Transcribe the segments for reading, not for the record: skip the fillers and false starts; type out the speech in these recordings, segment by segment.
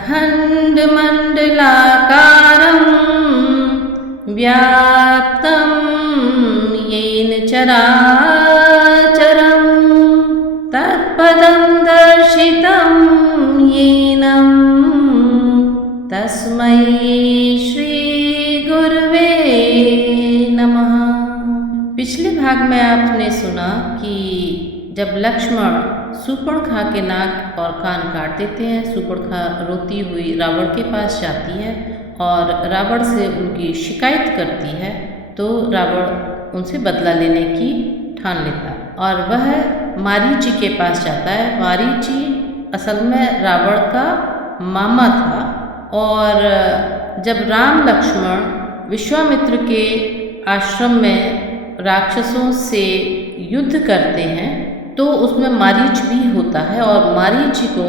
अखण्डमण्डलाकारं व्याप्तं येन चराचरं तत्पदं दर्शितं येन तस्मै श्री गुरुवे नमः। पिछले भाग में आपने सुना कि जब लक्ष्मण सूर्पणखा के नाक और कान काट देते हैं, सूर्पणखा रोती हुई रावण के पास जाती है और रावण से उनकी शिकायत करती है, तो रावण उनसे बदला लेने की ठान लेता और वह मारीची के पास जाता है। मारीची असल में रावण का मामा था और जब राम लक्ष्मण विश्वामित्र के आश्रम में राक्षसों से युद्ध करते हैं तो उसमें मारीच भी होता है और मारीच को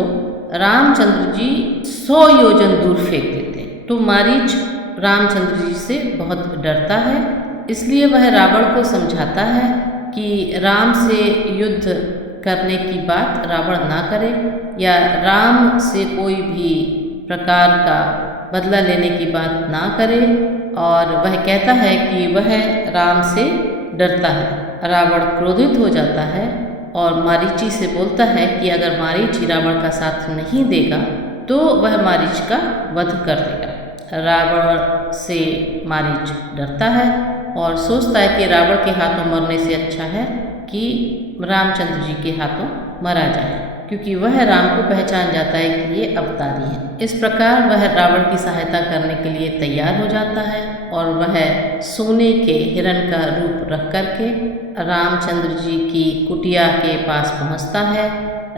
रामचंद्र जी 100 योजन दूर फेंक देते हैं। तो मारीच रामचंद्र जी से बहुत डरता है, इसलिए वह रावण को समझाता है कि राम से युद्ध करने की बात रावण ना करे या राम से कोई भी प्रकार का बदला लेने की बात ना करे, और वह कहता है कि वह राम से डरता है। रावण क्रोधित हो जाता है और मारीची से बोलता है कि अगर मारीच रावण का साथ नहीं देगा तो वह मारीच का वध कर देगा। रावण से मारीच डरता है और सोचता है कि रावण के हाथों मरने से अच्छा है कि रामचंद्र जी के हाथों मरा जाए, क्योंकि वह राम को पहचान जाता है कि ये अवतारी है। इस प्रकार वह रावण की सहायता करने के लिए तैयार हो जाता है और वह सोने के हिरण का रूप रख करके रामचंद्र जी की कुटिया के पास पहुंचता है।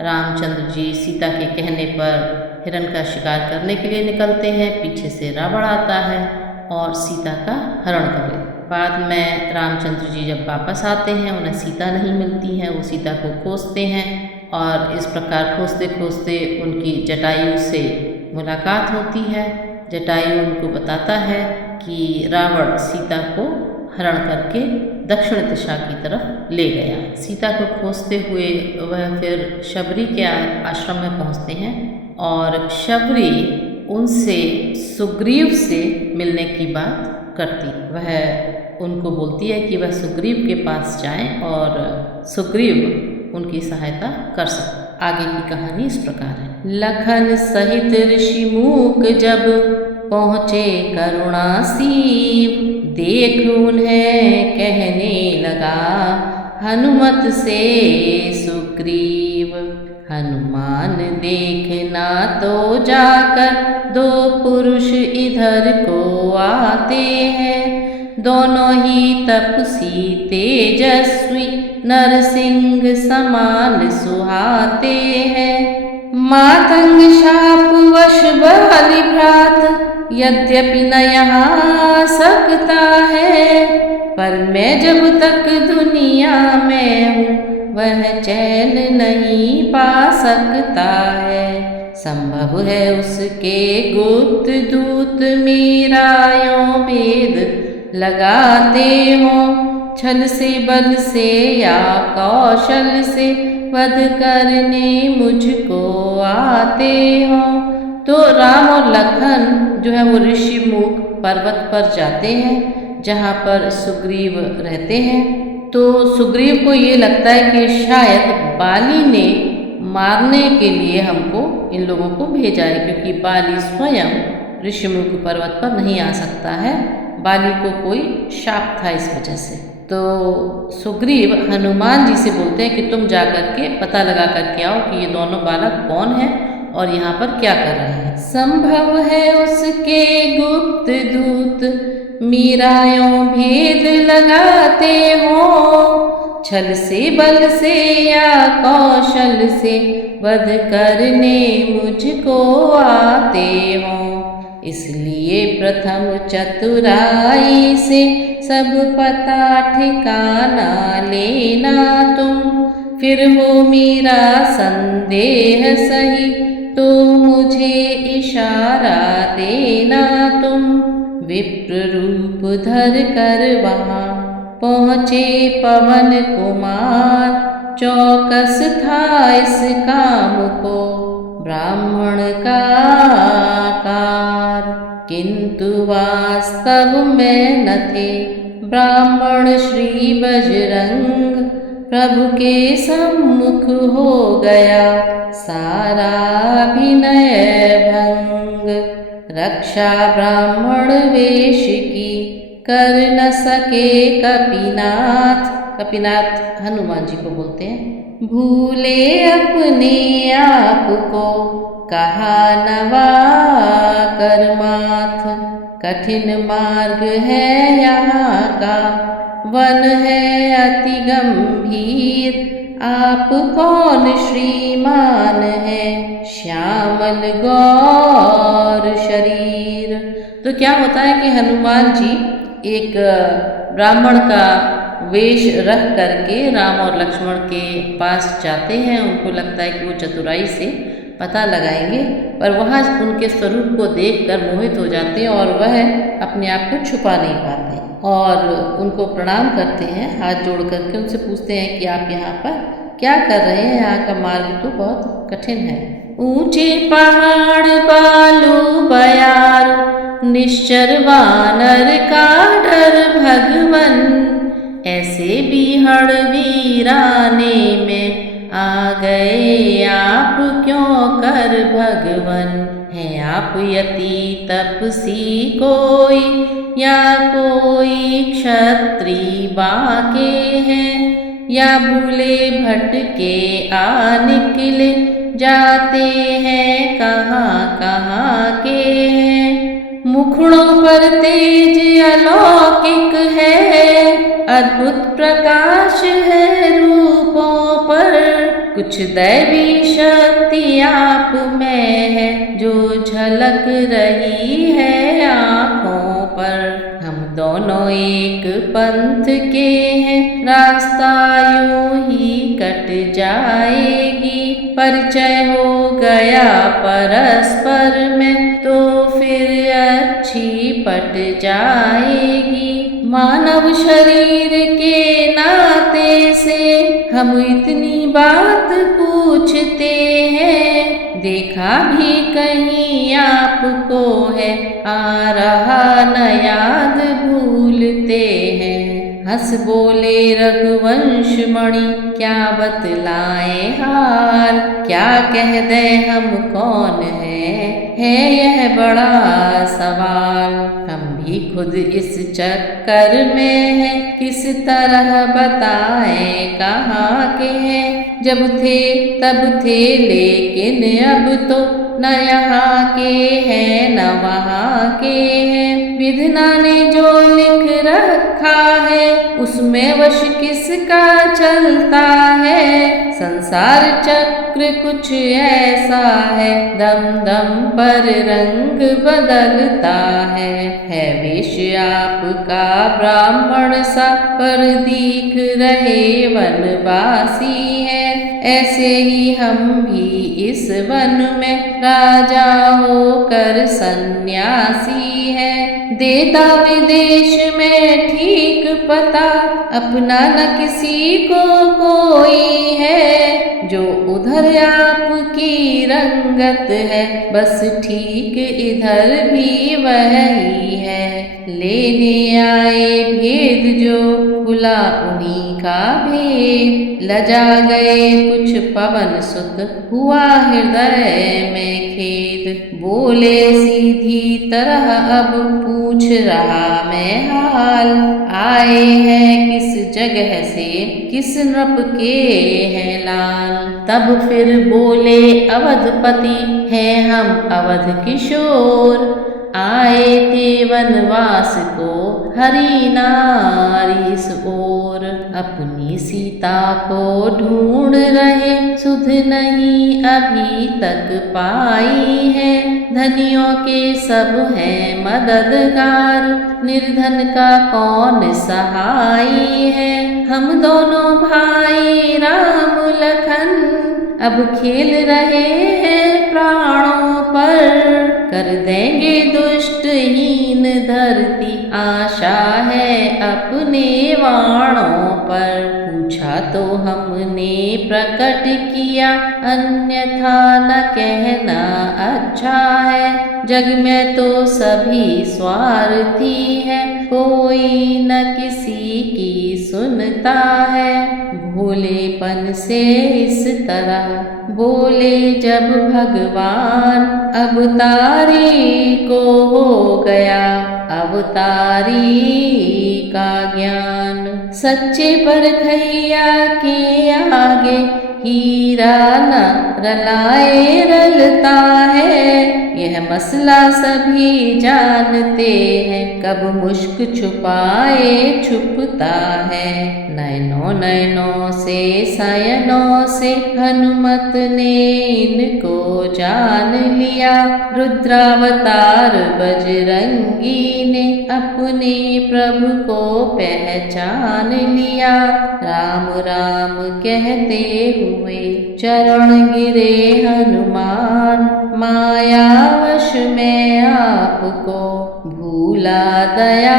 रामचंद्र जी सीता के कहने पर हिरण का शिकार करने के लिए निकलते हैं। पीछे से रावण आता है और सीता का हरण कर लेता है। बाद में रामचंद्र जी जब वापस आते हैं, उन्हें सीता नहीं मिलती है। वो सीता को खोजते हैं और इस प्रकार खोजते खोजते उनकी जटायु से मुलाकात होती है। जटायु उनको बताता है कि रावण सीता को हरण करके दक्षिण दिशा की तरफ ले गया। सीता को खोजते हुए वह फिर शबरी के आश्रम में पहुंचते हैं और शबरी उनसे सुग्रीव से मिलने की बात करती। वह उनको बोलती है कि वह सुग्रीव के पास जाएं और सुग्रीव उनकी सहायता कर सके। आगे की कहानी इस प्रकार है। लखन सहित ऋषि मूक जब पहुँचे करुणासीव, देख उन्हें कहने लगा हनुमत से सुग्रीव। हनुमान देखना तो जाकर दो पुरुष इधर को आते हैं, दोनों ही तपसी तेजस्वी नरसिंह समान सुहाते हैं। मातंग शाप वश बलि भ्रात यद्यपि न यहाँ सकता है, पर मैं जब तक दुनिया में हूँ वह चैन नहीं पा सकता है। संभव है उसके गुप्त दूत मीरायों भेद लगाते हो, छल से बल से या कौशल से वध करने मुझको आते हो। तो राम और लखन जो है वो ऋषिमुख पर्वत पर जाते हैं जहाँ पर सुग्रीव रहते हैं। तो सुग्रीव को ये लगता है कि शायद बाली ने मारने के लिए हमको इन लोगों को भेजा है, क्योंकि बाली स्वयं ऋषिमुख पर्वत पर नहीं आ सकता है। बाली को कोई शाप था इस वजह से। तो सुग्रीव हनुमान जी से बोलते हैं कि तुम जाकर के पता लगा करके आओ कि ये दोनों बालक कौन हैं और यहाँ पर क्या कर रहे हैं। संभव है उसके गुप्त दूत मीरायों भेद लगाते हो, छल से बल से या कौशल से वध करने मुझको आते हो। इसलिए प्रथम चतुराई से सब पता ठिकाना लेना तुम, फिर हो मेरा संदेह सही तो मुझे इशारा देना तुम। विप्र रूप धर कर वहाँ पहुँचे पवन कुमार, चौकस था इस काम को ब्राह्मण का किंतु वास्तव में न थे। ब्राह्मण श्री बजरंग प्रभु के सम्मुख हो गया सारा अभिनय भंग। रक्षा ब्राह्मण वेश की कर न सके कपिनाथ। कपिनाथ हनुमान जी को बोलते हैं। भूले अपने आप को कहा नवा कर माथ। कठिन मार्ग है यहाँ का वन है अति गंभीर। आप कौन श्रीमान है श्यामल गौर शरीर। तो क्या होता है कि हनुमान जी एक ब्राह्मण का वेश रख करके राम और लक्ष्मण के पास जाते हैं। उनको लगता है कि वो चतुराई से पता लगाएंगे, पर वहाँ उनके स्वरूप को देखकर मोहित हो जाते हैं और वह अपने आप को छुपा नहीं पाते और उनको प्रणाम करते हैं। हाथ जोड़ करके उनसे पूछते हैं कि आप यहाँ पर क्या कर रहे हैं, यहाँ का मार्ग तो बहुत कठिन है। ऊंचे पहाड़ बालू बयार निश्चर वानर का डर भगवन। ऐसे बीहड़ वीराने में आ गए आप क्यों कर भगवन। है आप यति तपसी कोई या कोई क्षत्रिय बाके हैं, या भूले भटके आ निकले जाते हैं कहाँ कहाँ के हैं। मुखड़ों पर तेज अलौकिक है अद्भुत प्रकाश है रूपों पर। कुछ दैवी शक्ति आप में है जो झलक रही है आँखों पर। हम दोनों एक पंथ के हैं रास्ता यूं ही कट जाएगी। परिचय हो गया परस्पर में तो फिर अच्छी पट जाएगी। मानव शरीर के नाते से हम इतनी बात पूछते हैं, देखा भी कहीं आपको है आ रहा न याद भूलते हैं। हंस बोले रघुवंश मणि क्या बतलाए हाल। क्या कह दे हम कौन है यह बड़ा सवाल। हम भी खुद इस चक्कर में हैं किस तरह बताएं कहाँ के हैं। जब थे तब थे लेकिन अब तो न यहाँ के हैं न वहाँ के हैं। विधना ने जो लिख रखा है उसमें वश किसका चलता है। संसार चक्र कुछ ऐसा है दम दम पर रंग बदलता है वेश आपका ब्राह्मण सा पर दिख रहे वनवासी है। ऐसे ही हम भी इस वन में राजा होकर सन्यासी है। देता विदेश में ठीक पता अपना न किसी को कोई है। जो उधर आपकी रंगत है बस ठीक इधर भी वही है। लेने आए भेद जो खुला उन्हीं का भेद। लजा गए कुछ पवन सुत हुआ हृदय में खेद। बोले सीधी तरह अब पूछ रहा मैं हाल। आए हैं किस जगह से किस नृप के हैं लाल। तब फिर बोले अवधपति हैं हम अवध किशोर। आए थे वनवास को हरि नारीस ओर। अपनी सीता को ढूंढ रहे सुध नहीं अभी तक पाई है। धनियों के सब हैं मददगार निर्धन का कौन सहाई है। हम दोनों भाई राम लखन अब खेल रहे हैं प्राणों पर। कर देंगे दुष्टहीन धरती आशा है अपने वाणों पर। पूछा तो हमने प्रकट किया, अन्यथा न कहना अच्छा है। जग में तो सभी स्वार्थी है, कोई न किसी की सुनता है। भोलेपन से इस तरह बोले जब भगवान, अवतारी को हो गया अवतारी का ज्ञान। सच्चे परखैया के आगे हीरा न रलाए रलता है, यह मसला सभी जानते हैं, कब मुश्क छुपाए छुपता है। नैनों नैनों से सयनों से हनुमत ने इनको जान लिया, रुद्रावतार बजरंगी ने अपने प्रभु को पहचान लिया। राम राम कहते हुए चरण गिरे हनुमान, मायावश में आपको भूला दया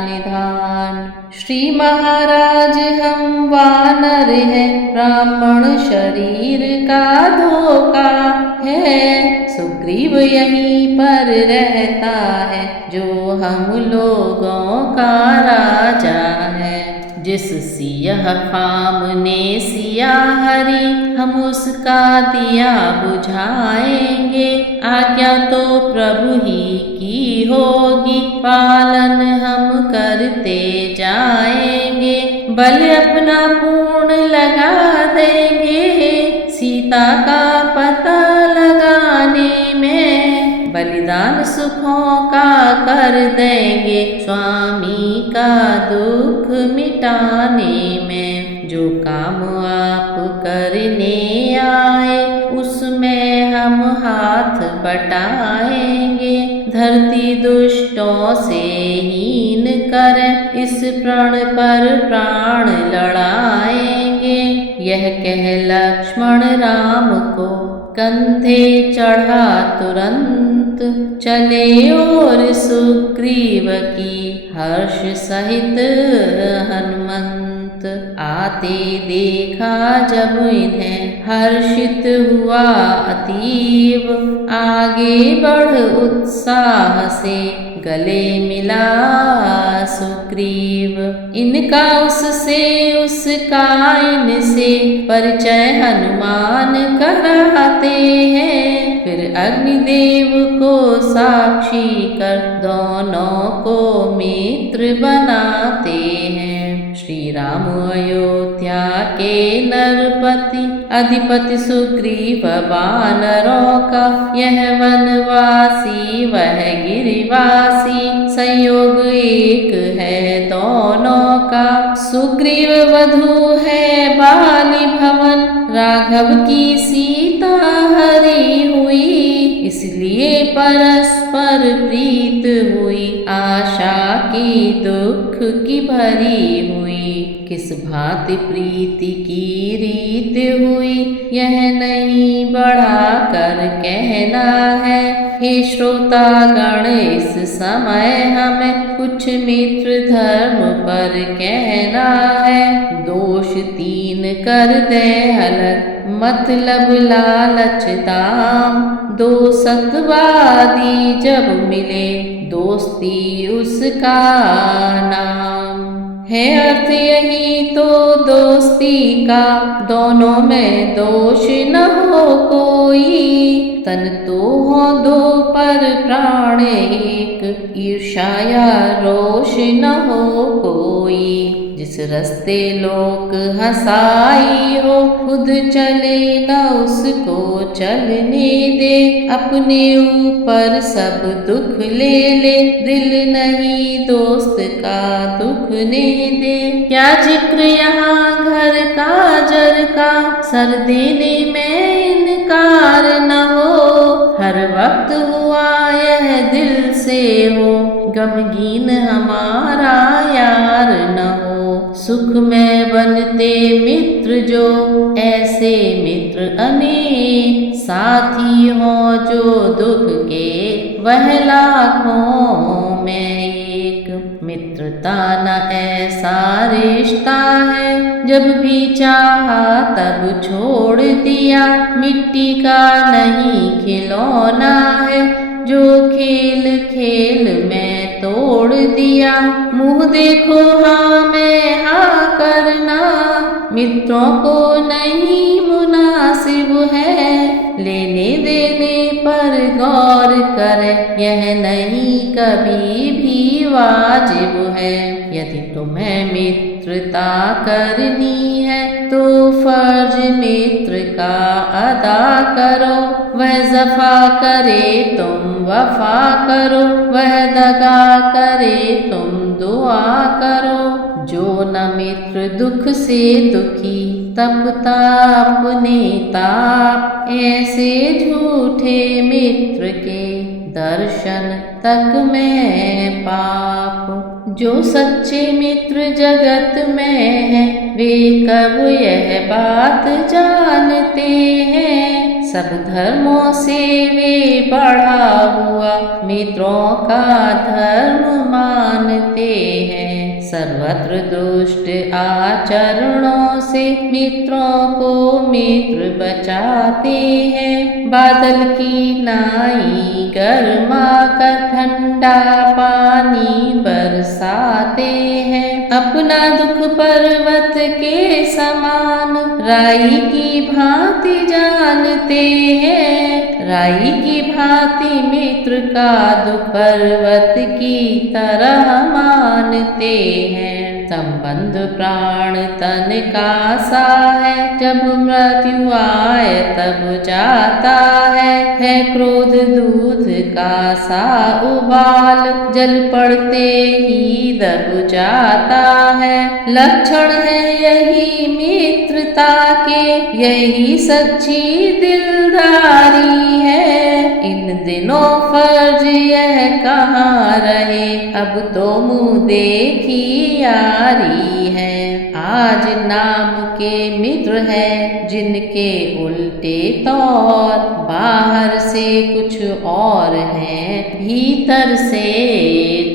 निधान। श्री महाराज हम वानर हैं, ब्राह्मण शरीर का धोखा है, सुग्रीव यहीं पर रहता है, जो हम लोगों का राजा है। जिस सियह फाम ने सिया हरी, हम उसका दिया बुझाएंगे, आज्ञा तो प्रभु ही की होगी, पालन हम करते जाएंगे। बल अपना पूर्ण लगा देंगे, सीता का पता लगाने में, बलिदान सुखों का कर देंगे, स्वामी का दुख मिटाने में। जो काम आप करने आए, उसमें हम हाथ बटाएंगे, धरती दुष्टों से हीन कर, इस प्राण पर प्राण लड़ाएंगे। यह कह लक्ष्मण राम को कंधे चढ़ा तुरंत चले, और सुग्रीव की हर्ष सहित हनुमंत। आते देखा जब इन्हें हर्षित हुआ अतीव, आगे बढ़ उत्साह से गले मिला सुग्रीव। इनका उससे उसका इनसे परिचय हनुमान कराते हैं, फिर अग्निदेव को साक्षी कर दोनों को मित्र बनाते हैं। श्री राम अयोध्या के नरपति अधिपति सुग्रीव वानरों का, यह वनवासी वह गिरिवासी, संयोग एक है दोनों का। सुग्रीव वधू है बाली भवन, राघव की सीता हरी हुई, इसलिए परस्पर प्रीत हुई, आशा की दुख की भरी हुई। किस भांति प्रीति की रीत हुई, यह नहीं बढ़ा कर कहना है। हे श्रोतागण, इस समय हमें कुछ मित्र धर्म पर कहना है। दोष तीन कर दे अलग, मतलब लालच दाम, दो सतवादी जब मिले, दोस्ती उसका नाम है। अर्थ यही तो दोस्ती का, दोनों में दोष न हो कोई, तन तो हो दो पर प्राण एक, ईर्ष्या या रोष न हो कोई। जिस रस्ते लोक हंसाई हो, खुद चले न उसको चलने दे, अपने ऊपर सब दुख ले ले, दिल नहीं दोस्त का दुखने दे। क्या जिक्र यहाँ घर का जर का, सर देने में इनकार न हो, हर वक्त हुआ यह दिल से हो, गमगीन हमारा यार न हो। सुख में बनते मित्र जो, ऐसे मित्र अनेक, साथी हो जो दुख के, वह लाखों में एक। मित्रता न ऐसा रिश्ता है, जब भी चाहा तब छोड़ दिया, मिट्टी का नहीं खिलौना है, जो खेल खेल में तोड़ दिया। मुँह देखो हाँ में हाँ करना, मित्रों को नहीं मुनासिब है, लेने देने पर गौर करे, यह नहीं कभी भी वाजिब है। यदि तुम्हें मित्रता करनी है तो फर्ज मित्र का अदा करो, वह जफा करे तुम वफा करो, वह दगा करे तुम दुआ करो। जो न मित्र दुख से दुखी, तपता अपने ताप, ऐसे झूठे मित्र के दर्शन तक में पाप। जो सच्चे मित्र जगत में है, वे कब यह बात जानते हैं, सब धर्मों से वे बढ़ा हुआ मित्रों का धर्म मानते हैं। सर्वत्र दुष्ट आचरणों से मित्रों को मित्र बचाते हैं। बादल की नाई गरमा कर ठंडा पानी बरसाते हैं, अपना दुख पर्वत के समान राई की भांति जानते हैं। राई की भांति मित्र का दुख पर्वत की तरह मानते हैं। संबंध प्राण तन का सा है, जब मृत्यु आए तब जाता है क्रोध दूध का सा उबाल, जल पड़ते ही दब जाता है। लक्षण है यही मित्रता के, यही सच्ची दिलदारी है। इन दिनों फर्ज यह कहाँ रहे, अब तो मुँह देखी यारी है। आज नाम के मित्र है जिनके उल्टे तौर, बाहर से कुछ और है भीतर से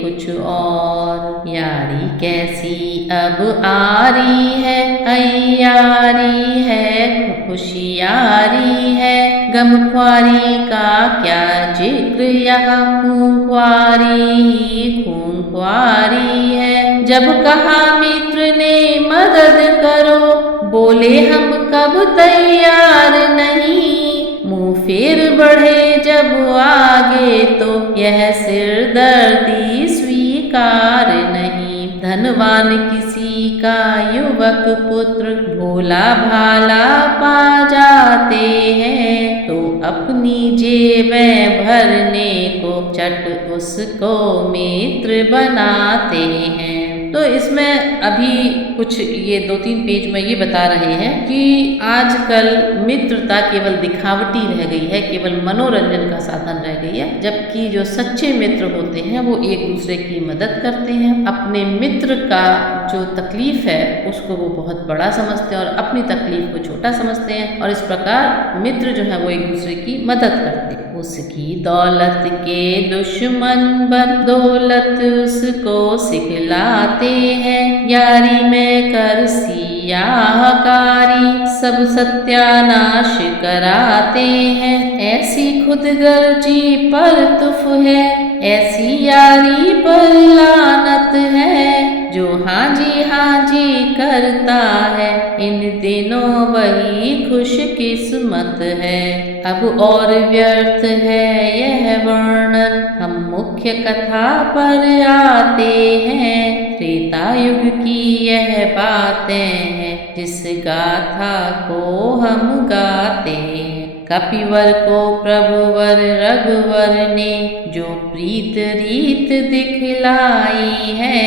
कुछ और। यारी कैसी अब आरी है, अयारी है खुशियारी है, गमख्वारी का क्या जिक्र यहाँ, खूंख्वारी ही खूंख्वारी है। जब कहा मित्र ने मदद करो, बोले हम कब तैयार नहीं, मुँह फेर बढ़े जब आगे तो यह सिरदर्दी स्वीकार नहीं। धनवान किसी का युवक पुत्र भोला भाला पा जाते हैं, तो अपनी जेबें भरने को चट उसको मित्र बनाते हैं। तो इसमें अभी कुछ ये 2-3 पेज में ये बता रहे हैं कि आजकल मित्रता केवल दिखावटी रह गई है, केवल मनोरंजन का साधन रह गई है, जबकि जो सच्चे मित्र होते हैं वो एक दूसरे की मदद करते हैं। अपने मित्र का जो तकलीफ है उसको वो बहुत बड़ा समझते हैं और अपनी तकलीफ को छोटा समझते हैं, और इस प्रकार मित्र जो है वो एक दूसरे की मदद करते हैं। उसकी दौलत के दुश्मन बन दौलत उसको सिखलाते हैं, यारी में कर सियाहकारी सब सत्यानाश कराते हैं। ऐसी खुदगर्जी पर तुफ है, ऐसी यारी पर लानत है, जो हाँ जी करता है इन दिनों वही खुश किस्मत है। अब और व्यर्थ है यह वर्णन, हम मुख्य कथा पर आते हैं। त्रेता युग की यह बातें हैं, जिस गाथा को हम गाते हैं। कपिवर को प्रभुवर रघुवर ने जो प्रीत रीत दिखलाई है,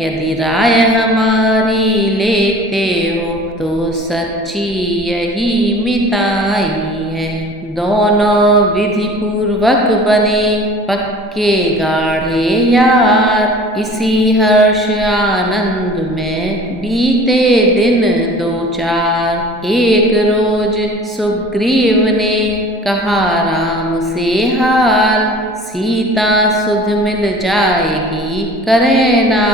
यदि राय हमारी लेते हो तो सच्ची यही मिताई है। दोनों विधि पूर्वक बने पक्के गाढ़े यार, इसी हर्ष आनंद में बीते दिन 2-4। एक रोज सुग्रीव ने कहा राम से हाल, सीता सुध मिल जाएगी करे ना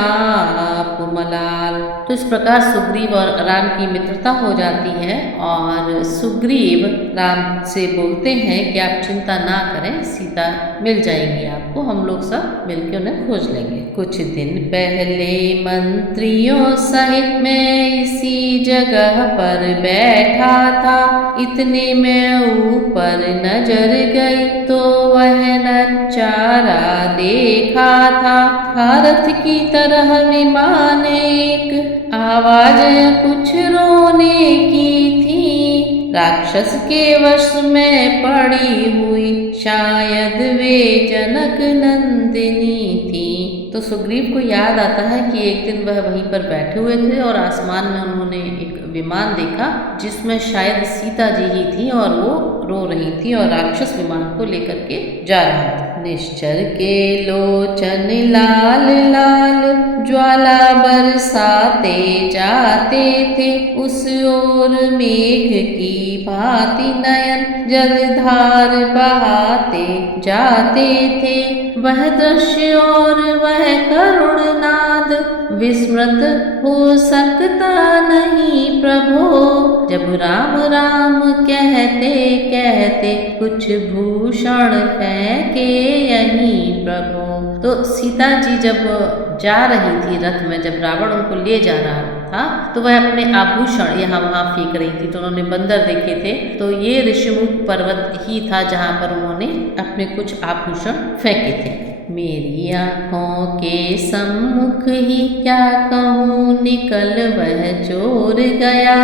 आप मलाल। तो इस प्रकार सुग्रीव और राम की मित्रता हो जाती है और सुग्रीव राम से बोलते हैं कि आप चिंता ना करें, सीता मिल जाएंगी आपको, हम लोग सब मिलकर उन्हें खोज लेंगे। कुछ दिन पहले मंत्रियों सहित मैं इसी जगह पर बैठा था, इतने में ऊपर नजर गई तो वह नजारा देखा था। भारत की तरह विमान एक, आवाज कुछ रोने की थी, राक्षस के वश में पड़ी हुई, शायद वे जनक नंदिनी थी। तो सुग्रीव को याद आता है कि एक दिन वह वहीं पर बैठे हुए थे और आसमान में उन्होंने एक विमान देखा जिसमें शायद सीता जी ही थी और वो रो रही थी और राक्षस विमान को लेकर के जा रहा था। निश्चर के लोचन लाल लाल ज्वाला बरसाते जाते थे, उस ओर मेघ की भांति नयन जलधार बहाते जाते थे। वह दृश्य और वह करुण नाद विस्मृत हो सकता नहीं प्रभो, जब राम राम कहते कहते कुछ भूषण फेंके यहीं प्रभो। तो सीता जी जब जा रही थी रथ में, जब रावण उनको ले जा रहा था तो वह अपने आभूषण यहाँ वहाँ फेंक रही थी। तो उन्होंने बंदर देखे थे, तो ये ऋषिमुख पर्वत ही था जहाँ पर उन्होंने अपने कुछ आभूषण फेंके थे। मेरी आँखों के सम्मुख ही क्या कहूँ निकल वह चोर गया,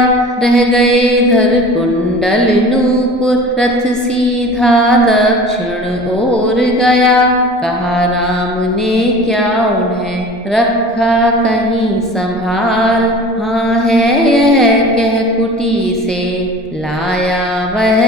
रह गए धर कुंडल नूपुर, रथ सीधा दक्षिण ओर गया। कहा राम ने क्या उन्हें रखा कहीं संभाल, हाँ है यह कह कुटी से लाया वह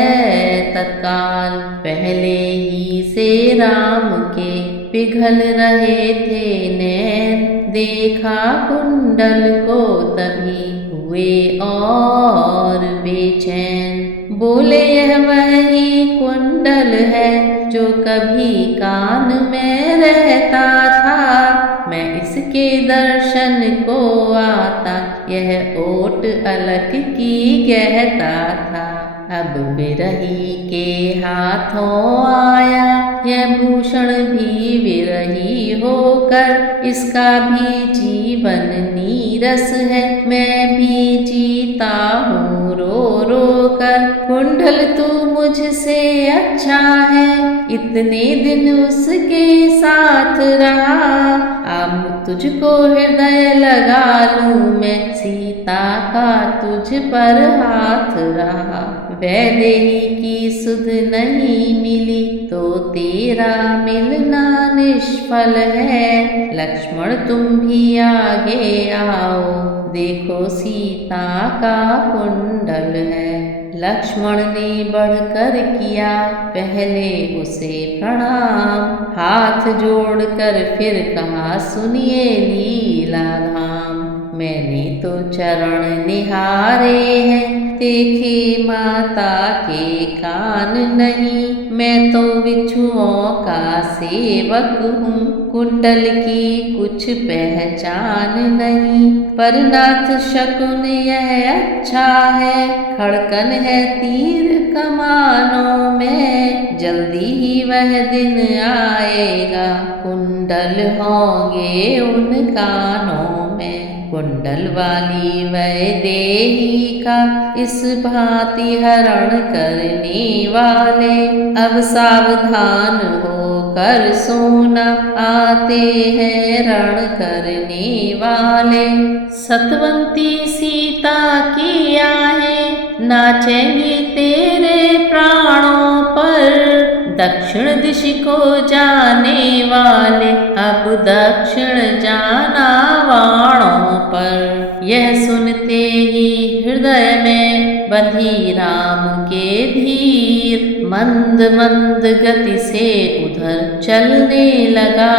तत्काल। पहले ही से राम के पिघल रहे थे नैन, देखा कुंडल को तभी हुए और बेचैन। बोले यह वही कुंडल है जो कभी कान में रहता था, मैं इसके दर्शन को आता यह ओट अलग की कहता था। अब विरही के हाथों आया यह भूषण भी विरही होकर, इसका भी जीवन नीरस है, मैं भी जीता हूँ रो रो कर। कुंडल तू मुझसे अच्छा है, इतने दिन उसके साथ रहा, अब तुझको हृदय लगा लूं मैं, सीता का तुझ पर हाथ रहा। वैदेही की सुध नहीं मिली तो तेरा मिलना निष्फल है, लक्ष्मण तुम भी आगे आओ, देखो सीता का कुंडल है। लक्ष्मण ने बढ़कर किया पहले उसे प्रणाम, हाथ जोड़कर फिर कहा सुनिए लीला धाम। मैंने तो चरण निहारे हैं, देखे माता के कान नहीं, मैं तो बिच्छुओं का सेवक हूँ, कुंडल की कुछ पहचान नहीं। पर नाथ शकुन यह अच्छा है, खड़कन है तीर कमानों में, जल्दी ही वह दिन आएगा, कुंडल होंगे उन कानों में। कुंडल वाली वैदेही का इस भांति हरण करने वाले, अब सावधान होकर सोना, आते हैं रण करने वाले। सतवंती सीता की आहें नाचेंगी तेरे प्राणों पर, दक्षिण दिश को जाने वाले अब दक्षिण जाना वाणों पर। यह सुनते ही हृदय में बंधी राम के धीर, मंद मंद गति से उधर चलने लगा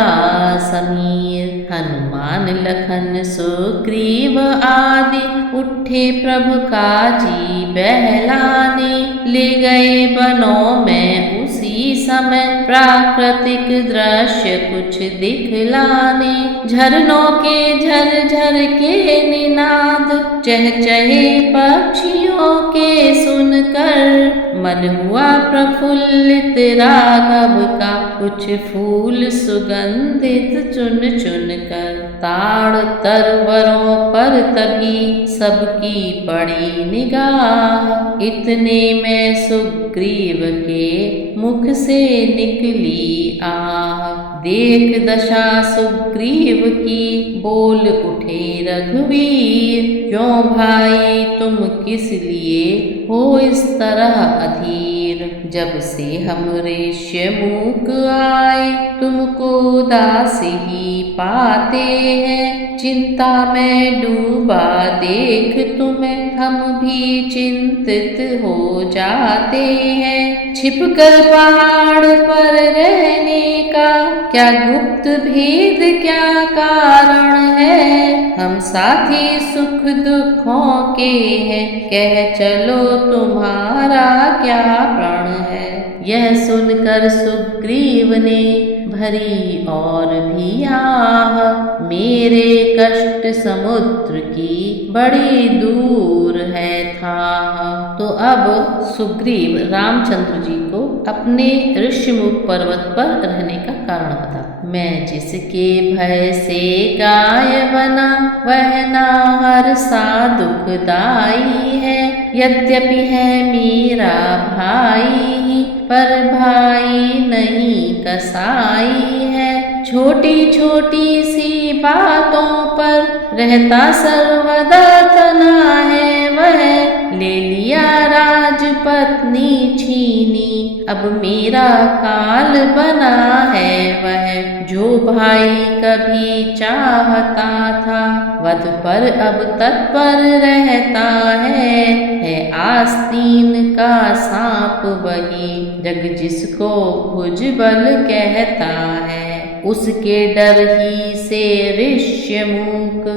समीर। हनुमान लखन सुग्रीव आदि उठे प्रभु काजी बहलाने, ले गए बनों में उसी समय प्राकृतिक दृश्य कुछ दिखलाने, झरनों के झरझर के निनाद, चहचहे पक्षियों के सुनकर मन हुआ प्रफुल्लित। राघव का कुछ फूल सुगंधित चुन चुन कर, ताड़ तरवरों पर तभी सबकी पड़ी निगाह। इतने में सुग्रीव के मुख से निकली आह, देख दशा सुग्रीव की बोल उठे रघुवीर। क्यों भाई तुम किस लिए हो इस तरह अधीर, जब से हम ऋष्यमुख आए तुमको दास ही पाते हैं। चिंता में डूबा देख तुम्हें हम भी चिंतित हो जाते हैं। छिपकर पहाड़ पर रहने का क्या गुप्त भेद क्या कारण है, हम साथी सुख दुखों के हैं, कह चलो तुम्हारा क्या प्रण है। यह सुनकर सुग्रीव ने भरी और भी आह, मेरे कष्ट समुद्र की बड़ी दूर है था। तो अब सुग्रीव रामचंद्र जी को अपने ऋष्यमुख पर्वत पर रहने का कारण बता। मैं जिसके भय से गाय बना, वह नाहर सा दुखदाई है। यद्यपि है मेरा भाई, पर भाई नहीं कसाई है। छोटी छोटी सी बातों पर रहता सर्वदा तना है वह। ले लिया राजपत्नी छीनी, अब मेरा काल बना है वह। जो भाई कभी चाहता था, वध पर अब तत्पर रहता है आस्तीन का सांप वही, जग जिसको भुजबल कहता है। उसके डर ही से ऋष्यमुख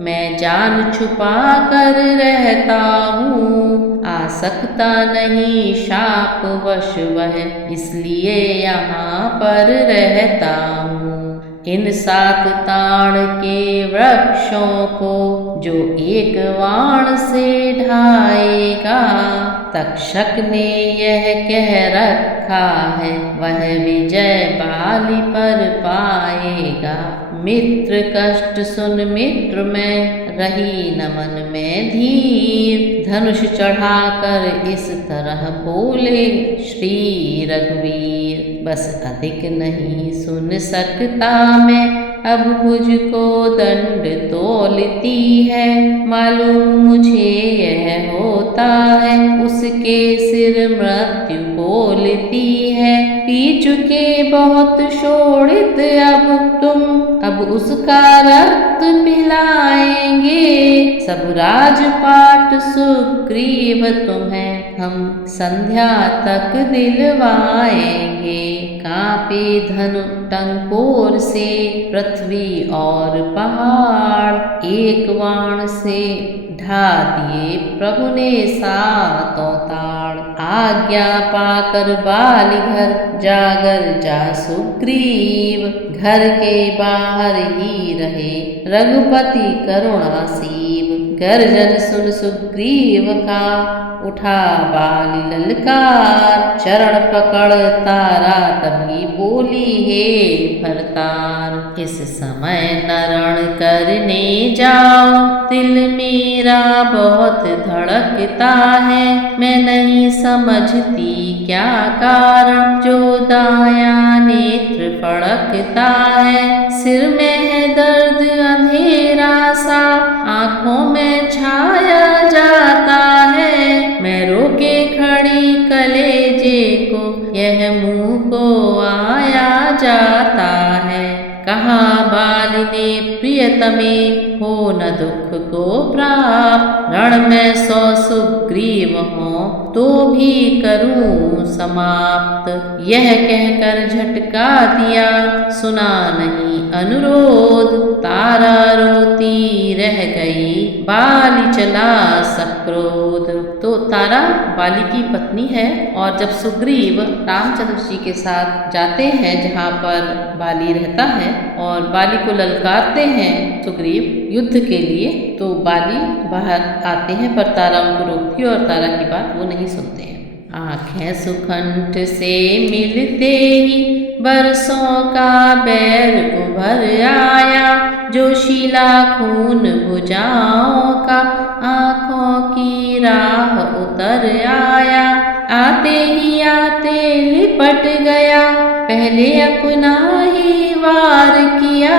मैं जान छुपा कर रहता हूँ। आ सकता नहीं शाप वश वह, इसलिए यहाँ पर रहता हूँ। इन 7 ताड़ के वृक्षों को जो एक वाण से ढाएगा, तक्षक ने यह कह रखा है, वह विजय बाली पर पाएगा। मित्र कष्ट सुन मित्र में रही न मन में धीर, धनुष चढ़ाकर इस तरह बोले श्री रघुवीर। बस अधिक नहीं सुन सकता मैं, अब मुझको दंड तोलती है। मालूम मुझे यह होता है, उसके सिर मृत्यु बोलती है। पी चुके बहुत शोणित अब तुम, अब उसका रक्त पिलाएंगे। सब राजपाट सुग्रीव तुम्हें हम संध्या तक दिलवाएंगे। कांपे धनु टंकोर से पृथ्वी और पहाड़, एक वाण से ढा दिए प्रभु ने 7 ताड़। आज्ञा पाकर बाली घर जागर जा सुग्रीव, घर के बाहर ही रहे रघुपति करुणासीव। गर्जन सुन सुग्रीव का उठा बाली ललकार, चरण पकड़ तारा तभी बोली हे भरतार। इस समय न रण करने जाओ, दिल मेरा बहुत धड़कता है। मैं नहीं समझती क्या कारण, जो दाया नेत्र फड़कता है। सिर में है दर्द अंधेरा सा, आँखों में छाया जाता है। मैं रोके खड़ी कलेजे को, यह मुँह को आया जाता है। कहा बाल ने प्रियतमे हो न दुख सुख को प्राप्त। रण में 100 सुग्रीव हों तो भी करूं समाप्त। यह कहकर झटका दिया सुना नहीं अनुरोध। तारा रोती रह गई बाली चला सक्रोध। तो तारा बाली की पत्नी है और जब सुग्रीव रामचंद्र जी के साथ जाते हैं जहाँ पर बाली रहता है और बाली को ललकारते हैं सुग्रीव युद्ध के लिए, तो बाली बाहर आते हैं पर तारा उनको रोकती है और तारा की बात वो नहीं सुनते हैं। आँखें सुखंठ से मिलते ही बरसों का बैर उभर आया। जोशीला खून भुजाओं का आँखों की राह उतर आया। आते ही आते लिपट गया पहले अपना ही वार किया।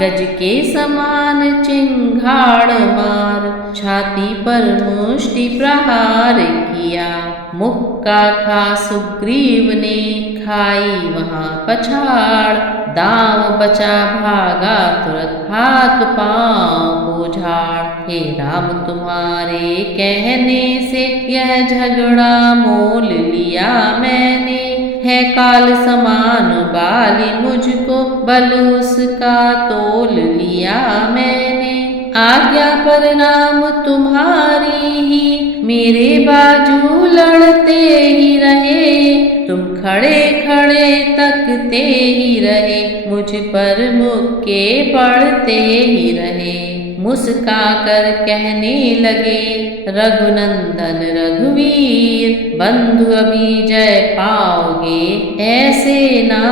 गज के समान चिंगाड़ मार छाती पर मुष्टि प्रहार किया। मुक्का खा सुग्रीव ने खाई वहाँ पछाड़। दांव बचा भागा तुरंत हाथ पांव उजाड़। हे राम तुम्हारे कहने से यह झगड़ा मोल लिया मैंने। है काल समान बाली मुझको बल उसका तोल लिया मैंने। आज्ञा पर नाम तुम्हारी ही मेरे बाजू लड़ते ही रहे। तुम खड़े खड़े तकते ही रहे मुझ पर मुक्के पड़ते ही रहे। मुस्का कर कहने लगे रघुनंदन रघुवीर। बंधु अभी जय पाओगे ऐसे ना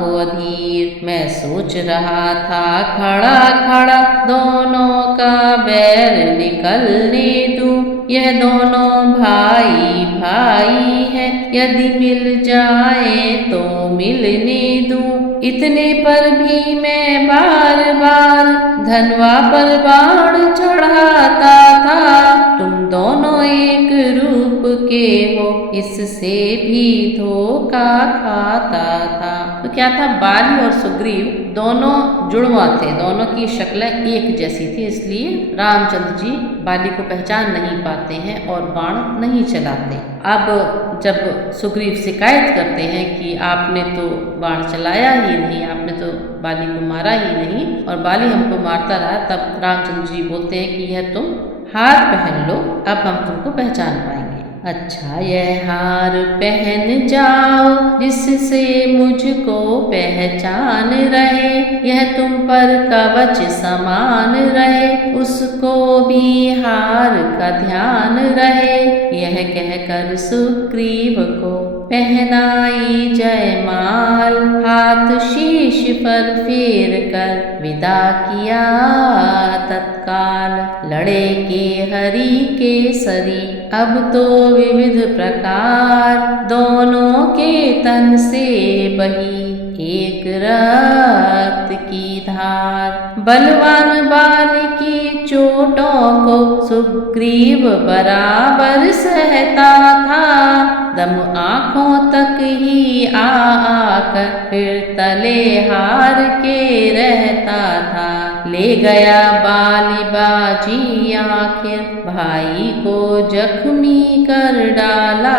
हो अधीर। मैं सोच रहा था खड़ा खड़ा दोनों का बैर निकलने दूं। यह दोनों भाई भाई है यदि मिल जाए तो मिलने दूं। इतने पर भी मैं बार बार धनवा पर बाण चढ़ाता था। तुम दोनों एक रूप के हो इससे भी धोखा खाता था। तो क्या था, बाली और सुग्रीव दोनों जुड़वा थे, दोनों की शक्लें एक जैसी थी, इसलिए रामचंद्र जी बाली को पहचान नहीं पाते हैं और बाण नहीं चलाते। अब जब सुग्रीव शिकायत करते हैं कि आपने तो बाण चलाया ही नहीं, आपने तो बाली को मारा ही नहीं और बाली हमको मारता रहा, तब रामचंद्र जी बोलते हैं कि यह तुम हार पहन लो, अब हम तुमको पहचान पाएंगे। अच्छा यह हार पहन जाओ जिससे मुझको पहचान रहे। यह तुम पर कवच समान रहे, उसको भी हार का ध्यान रहे। यह कहकर सुग्रीव को पहनाई जयमाल। हाथ शीश पर फेर कर विदा किया तत्काल। लड़े के हरि केसरी अब तो विविध प्रकार। दोनों के तन से बही एक रक्त की धार। बलवान बाली की चोटों को सुग्रीव बराबर सहता था। दम आँखों तक ही आकर फिर तले हार के रहता था। ले गया बाली बाजी आखिर भाई को जख्मी कर डाला।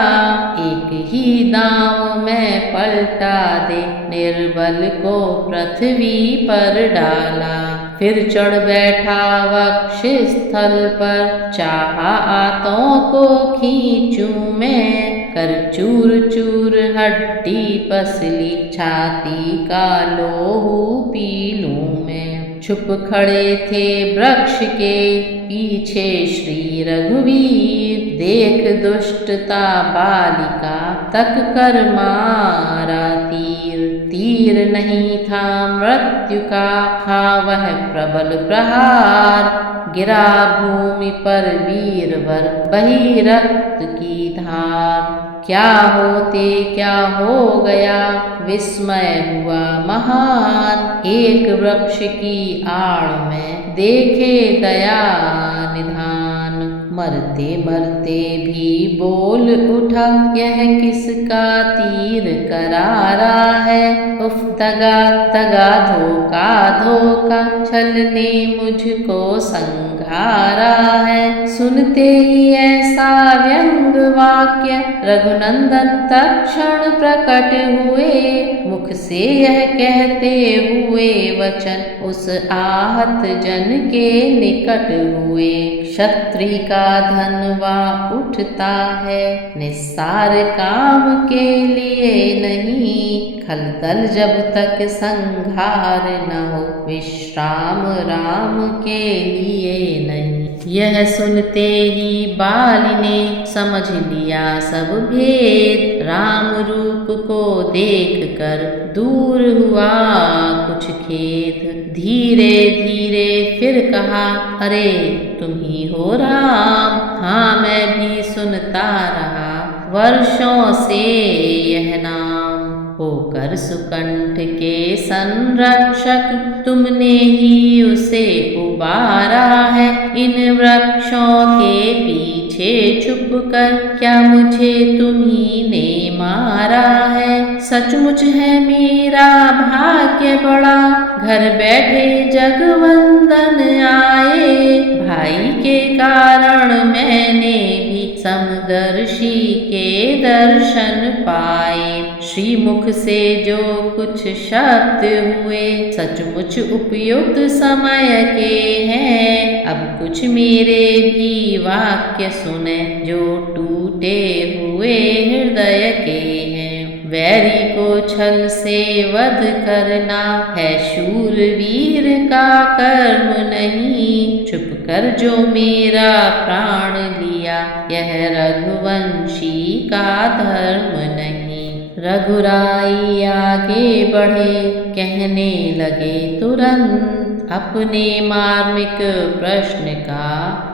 एक ही दांव में पलटा दे निर्बल को पृथ्वी पर डाला। फिर चढ़ बैठा वक्ष स्थल पर, चाहा आतों को खींचूं मैं। कर चूर चूर हड्डी पसली, छाती का लोहू पी लूं मैं। छुप खड़े थे वृक्ष के पीछे श्री रघुवीर। देख दुष्टता बालिका तक कर मारा तीर। तीर नहीं था मृत्यु का, था वह प्रबल प्रहार। गिरा भूमि पर वीरवर बही रक्त की धार। क्या होते क्या हो गया विस्मय हुआ महान। एक वृक्ष की आड़ में देखे दया निधान। मरते मरते भी बोल उठा, यह किसका तीर करारा है। उफ दगा दगा धोखा धोखा, छल ने मुझको संघारा है। सुनते ही ऐसा व्यंग वाक्य रघुनंदन तत्क्षण प्रकट हुए। मुख से यह कहते हुए वचन उस आहत जन के निकट हुए। क्षत्रिय का धनवा उठता है, निस्सार काम के लिए नहीं। खलदल जब तक संघार न हो, विश्राम राम के लिए नहीं। यह सुनते ही बाली ने समझ लिया सब भेद। राम रूप को देख कर दूर हुआ कुछ खेद। धीरे धीरे फिर कहा, अरे तुम ही हो राम। हाँ मैं भी सुनता रहा वर्षों से यह नाम। होकर सुकंठ के संरक्षक तुमने ही उसे उबारा है। इन वृक्षों के पीछे छुप कर क्या मुझे तुम्ही ने मारा है। सचमुच है मेरा भाग्य बड़ा, घर बैठे जगवंदन आए। भाई के कारण मैंने भी समदर्शी के दर्शन पाए। श्रीमुख से जो कुछ शब्द हुए, सचमुच उपयुक्त समय के हैं। अब कुछ मेरे भी वाक्य सुने, जो टूटे हुए हृदय के हैं। वैरी को छल से वध करना है शूरवीर का कर्म नहीं। चुप कर जो मेरा प्राण लिया, यह रघुवंशी का धर्म नहीं। रघुराई आगे बढ़े, कहने लगे तुरंत अपने मार्मिक प्रश्न का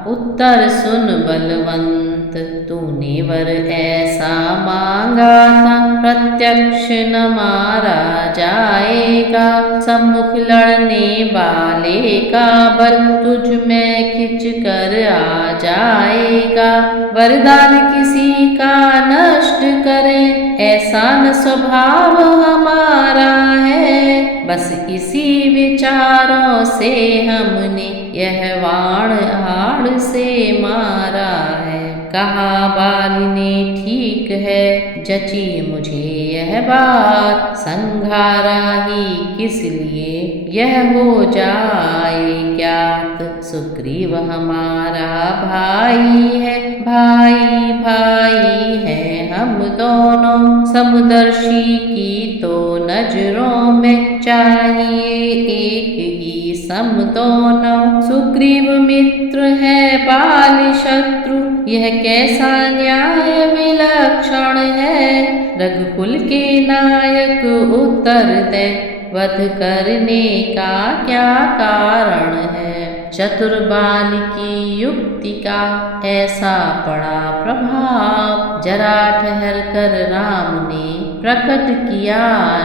उत्तर सुन बलवंत। तूने वर ऐसा मांगा था, प्रत्यक्ष न मारा जाएगा। सम्मुख लड़ने वाले का बल तुझ में खिंच कर आ जाएगा। वरदान किसी का नष्ट करे, ऐसा न स्वभाव हमारा है। बस इसी विचारों से हमने यह वाण आड़ से मारा है। कहा बाली ने ठीक है, जची मुझे यह बात। संघारा ही किस लिए यह हो जाए ज्ञात। सुग्रीव हमारा भाई है, भाई भाई है हम दोनों। समदर्शी की तो नजरों में चाहिए एक ही सम दोनों। सुग्रीव मित्र है बाली शत्रु, यह कैसा न्याय विलक्षण है। रघुकुल के नायक उत्तर दे, वध करने का क्या कारण है। चतुर बाली की युक्ति का ऐसा पड़ा प्रभाव। जरा ठहर कर राम ने प्रकट किया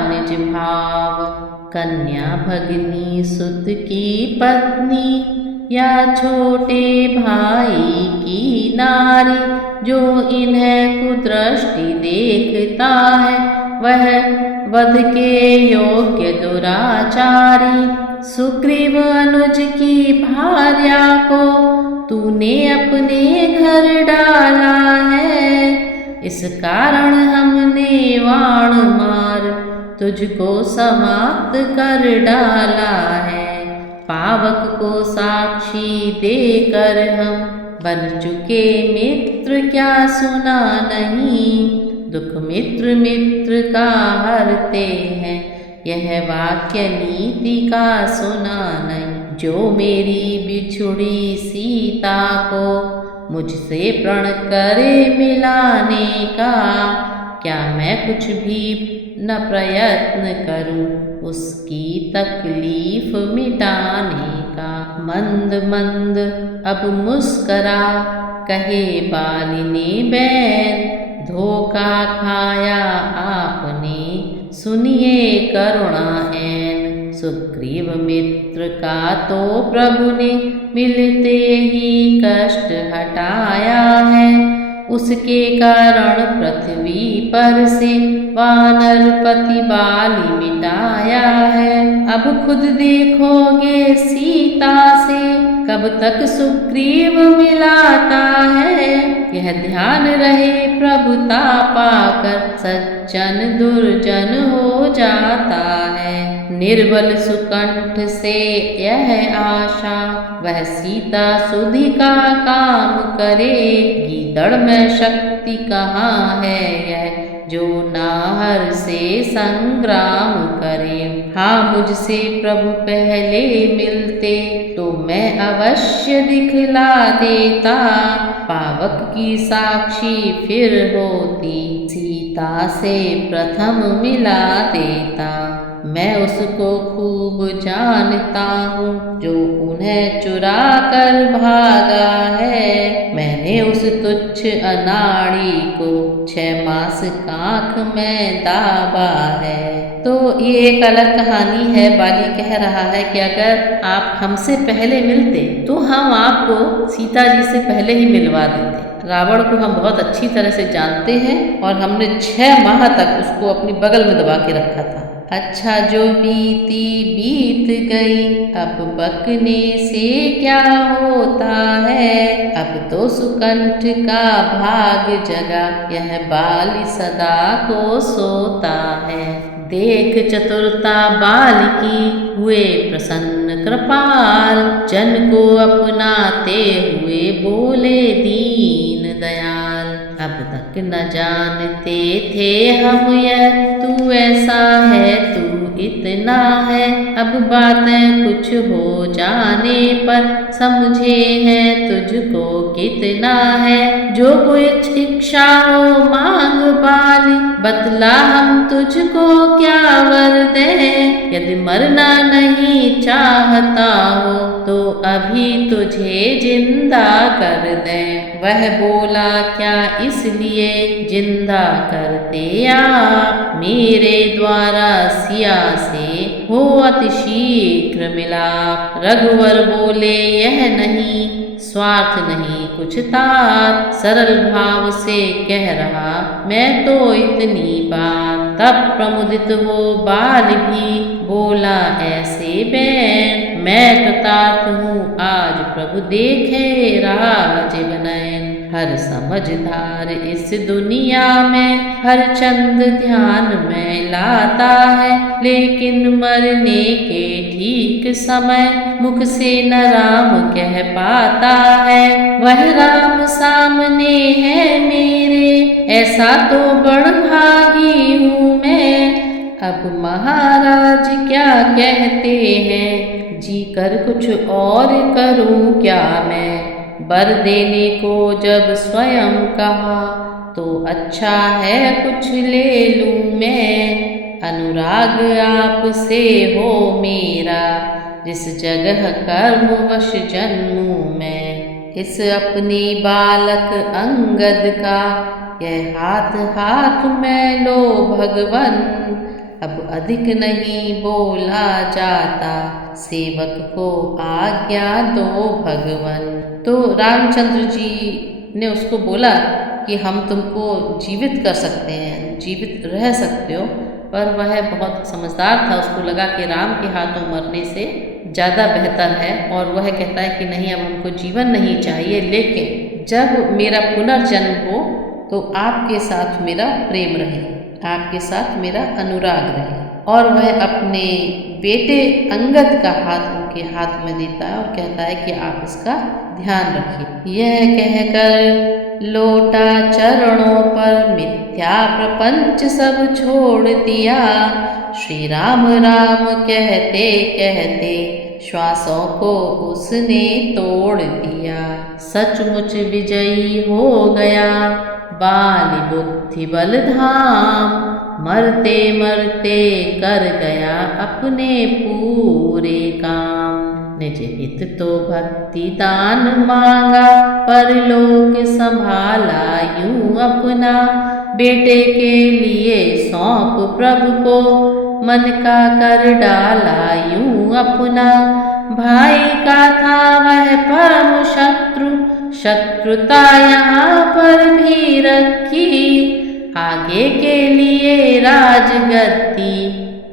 निज भाव। कन्या भगिनी सुत की पत्नी, या छोटे भाई की नारी, जो इन्हें कुदृष्टि देखता है, वह वध के योग्य दुराचारी। सुग्रीव अनुज की भार्या को तूने अपने घर डाला है। इस कारण हमने वाण मार तुझको समाप्त कर डाला है। पावक को साक्षी देकर हम बन चुके मित्र, क्या सुना नहीं। दुख मित्र मित्र का हरते हैं, यह वाक्य नीति का सुना नहीं। जो मेरी बिछुड़ी सीता को मुझसे प्रण करे मिलाने का, क्या मैं कुछ भी न प्रयत्न करूं उसकी तकलीफ मिटाने का। मंद मंद अब मुस्करा कहे बाली ने बैन, धोखा खाया आपने सुनिए करुणा ऐन। सुग्रीव मित्र का तो प्रभु ने मिलते ही कष्ट हटाया है। उसके कारण पृथ्वी पर से वानरपति बाली मिटाया है। अब खुद देखोगे सीता से कब तक सुग्रीव मिलाता है। यह ध्यान रहे प्रभुता पाकर सज्जन दुर्जन हो जाता है। निर्बल सुकंठ से यह आशा वह सीता सुधि का काम करे। गीदड़ में शक्ति कहाँ है यह जो नाहर से संग्राम करे। हाँ मुझसे प्रभु पहले मिलते तो मैं अवश्य दिखला देता। पावक की साक्षी फिर होती सीता से प्रथम मिला देता। मैं उसको खूब जानता हूँ जो उन्हें चुरा कर भागा है। मैंने उस तुच्छ अनाड़ी को 6 मास कांख में दाबा है। तो ये एक अलग कहानी है। बाली कह रहा है कि अगर आप हमसे पहले मिलते तो हम आपको सीता जी से पहले ही मिलवा देते। रावण को हम बहुत अच्छी तरह से जानते हैं और हमने 6 माह तक उसको अपनी बगल में दबा के रखा था। अच्छा जो बीती बीत गई अब बकने से क्या होता है। अब तो सुकंठ का भाग जगा यह बाली सदा को सोता है। देख चतुरता बाल की हुए प्रसन्न कृपाल। जन को अपनाते हुए बोले दीन दयाल। अब तक न जानते थे हम यह तू ऐसा है तू इतना है। अब बातें कुछ हो जाने पर समझे हैं तुझको कितना है। जो कोई इच्छा हो मांग बाली बतला हम तुझको क्या वर दें। यदि मरना नहीं चाहता हो तो अभी तुझे जिंदा कर दें। वह बोला क्या इसलिए जिंदा करते आप। मेरे द्वारा सिया से हो अति शीघ्र मिलाप। रघुवर बोले यह नहीं स्वार्थ नहीं कुछ तात। सरल भाव से कह रहा मैं तो इतनी बात। तब प्रमुदित हो बाल भी बोला ऐसे बैन। मैं तो तात हूँ आज प्रभु देखे राज बनैन। हर समझदार इस दुनिया में हर चंद ध्यान में लाता है। लेकिन मरने के ठीक समय मुख से न राम कह पाता है। वह राम सामने है मेरे ऐसा तो बड़भागी हूँ मैं। अब महाराज क्या कहते हैं जी कर कुछ और करूँ क्या मैं। वर देने को जब स्वयं कहा तो अच्छा है कुछ ले लूँ मैं। अनुराग आपसे हो मेरा जिस जगह कर्मवश जन्मूं मैं। इस अपने बालक अंगद का यह हाथ हाथ में लो भगवन। अब अधिक नहीं बोला जाता सेवक को आज्ञा दो भगवन। तो रामचंद्र जी ने उसको बोला कि हम तुमको जीवित कर सकते हैं जीवित रह सकते हो। पर वह बहुत समझदार था। उसको लगा कि राम के हाथों मरने से ज़्यादा बेहतर है और वह कहता है कि नहीं अब हमको जीवन नहीं चाहिए। लेकिन जब मेरा पुनर्जन्म हो तो आपके साथ मेरा प्रेम रहे आपके साथ मेरा अनुराग रहे। और वह अपने बेटे अंगद का हाथ उनके हाथ में देता है और कहता है कि आप इसका ध्यान रखिए। यह कहकर लोटा चरणों पर मिथ्या प्रपंच सब छोड़ दिया। श्री राम राम कहते कहते श्वासों को उसने तोड़ दिया। सचमुच विजयी हो गया बाली बुद्धि बल धाम। मरते मरते कर गया अपने पूरे काम। निज हित तो भक्ति दान मांगा परलोक संभाला यूं अपना। बेटे के लिए सौंप प्रभु को मन का कर डाला यूं अपना। भाई का था वह परम शत्रु, शत्रुता यहाँ पर भी रखी। आगे के लिए राजगद्दी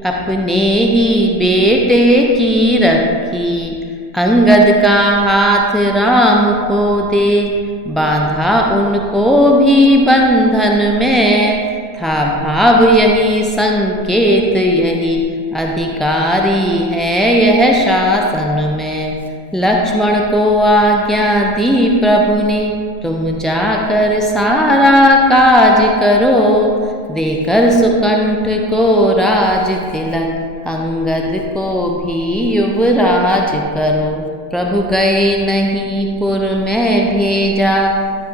अपने ही बेटे की रखी। अंगद का हाथ राम को दे, बांधा उनको भी बंधन में। था भाव यही, संकेत यही, अधिकारी है यह शासन में। लक्ष्मण को आज्ञा दी प्रभु ने, तुम जाकर सारा काज करो। देकर सुकंठ को राज तिलक, अंगद को भी युवराज करो। प्रभु गए नहीं पुर में भेजा,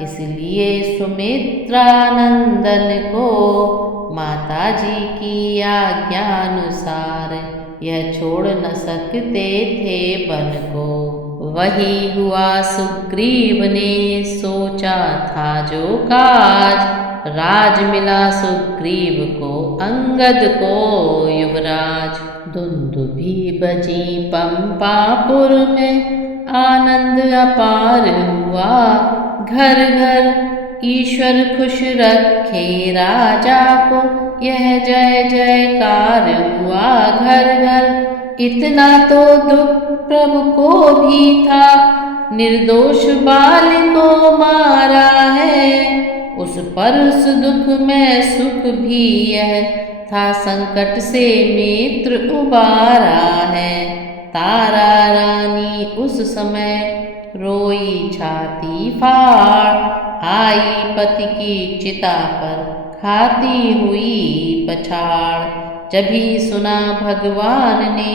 इसलिए सुमित्रानंदन को माता जी की आज्ञानुसार यह छोड़ न सकते थे वन को। वही हुआ सुग्रीव ने सोचा था जो काज, राज मिला सुग्रीव को अंगद को युवराज। दुंदुभी बजी पंपापुर में, आनंद अपार हुआ घर घर। ईश्वर खुश रखे राजा को, यह जय जयकार हुआ घर घर। इतना तो दुख प्रभु को भी था, निर्दोष बाल को मारा है। उस पर उस दुख में सुख भी यह था, संकट से मित्र उबारा है। तारा रानी उस समय रोई छाती फाड़, आई पति की चिता पर खाती हुई पछाड़। जभी सुना भगवान ने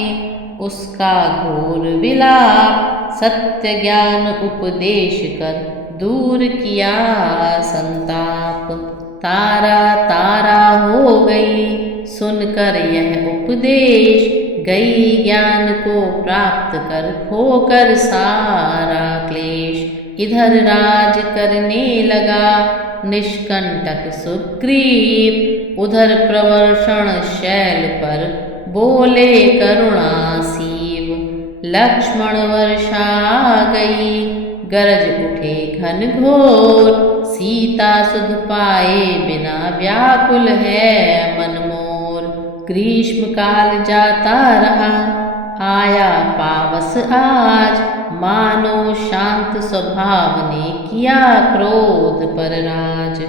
उसका घोर विलाप, सत्य ज्ञान उपदेश कर दूर किया संताप। तारा तारा हो गई सुनकर यह उपदेश, गई ज्ञान को प्राप्त कर खोकर सारा क्लेश। इधर राज करने लगा निष्कंटक सुग्रीव, उधर प्रवर्षण शैल पर बोले करुणा सीव। लक्ष्मण वर्षा आ गई, गरज उठे घनघोर। सीता सुध पाए बिना व्याकुल है मन मोर। ग्रीष्म काल जाता रहा, आया पावस आज। मानो शांत स्वभाव ने किया क्रोध पर राज।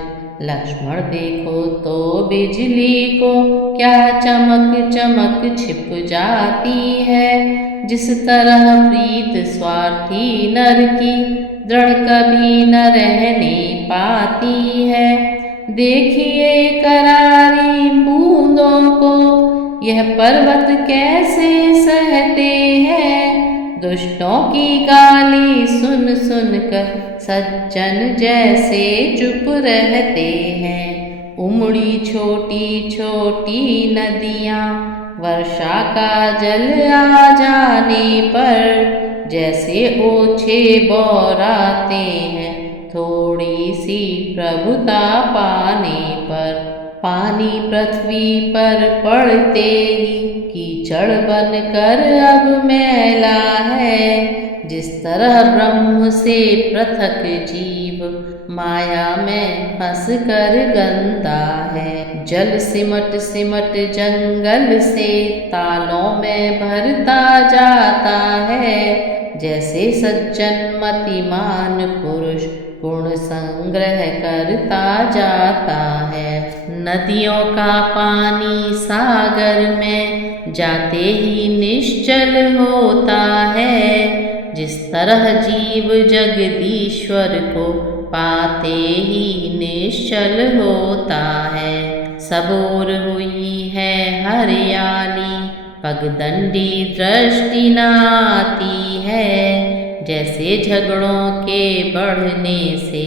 लक्ष्मण देखो तो बिजली को, क्या चमक चमक छिप जाती है। जिस तरह प्रीत स्वार्थी नर की, दृढ़ कभी न रहने पाती है। देखिए करारी बूंदों को, यह पर्वत कैसे सहते हैं। दुष्टों की गाली सुन सुन कर सज्जन जैसे चुप रहते हैं। उमड़ी छोटी छोटी नदियाँ, वर्षा का जल आ जाने पर जैसे ओछे बौराते हैं। थोड़ी सी प्रभुता पाने पर, पानी पृथ्वी पर पड़ते ही कीचड़ बनकर अब मैला है। जिस तरह ब्रह्म से पृथक जीव, माया में फंस कर गंदा है। जल सिमट सिमट जंगल से तालों में भरता जाता है। जैसे सज्जन मतिमान पुरुष गुण संग्रह करता जाता है। नदियों का पानी सागर में जाते ही निश्चल होता है। जिस तरह जीव जगदीश्वर को पाते ही निश्चल होता है। सबोर हुई है हरियाली, पगदंडी दृष्टि न आती है। जैसे झगड़ों के बढ़ने से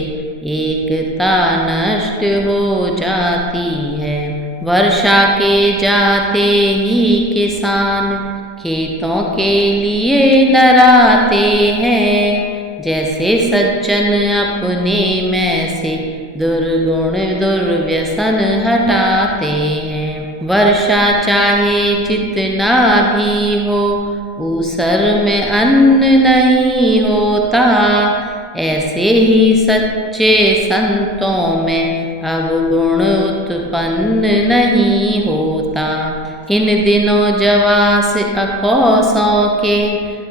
एकता नष्ट हो जाती है। वर्षा के जाते ही किसान खेतों के लिए नराते हैं। जैसे सज्जन अपने में से दुर्गुण दुर्व्यसन हटाते हैं। वर्षा चाहे जितना भी हो, ऊसर में अन्न नहीं होता। ऐसे ही सच्चे संतों में अवगुण उत्पन्न नहीं होता। इन दिनों जवास अकौसों के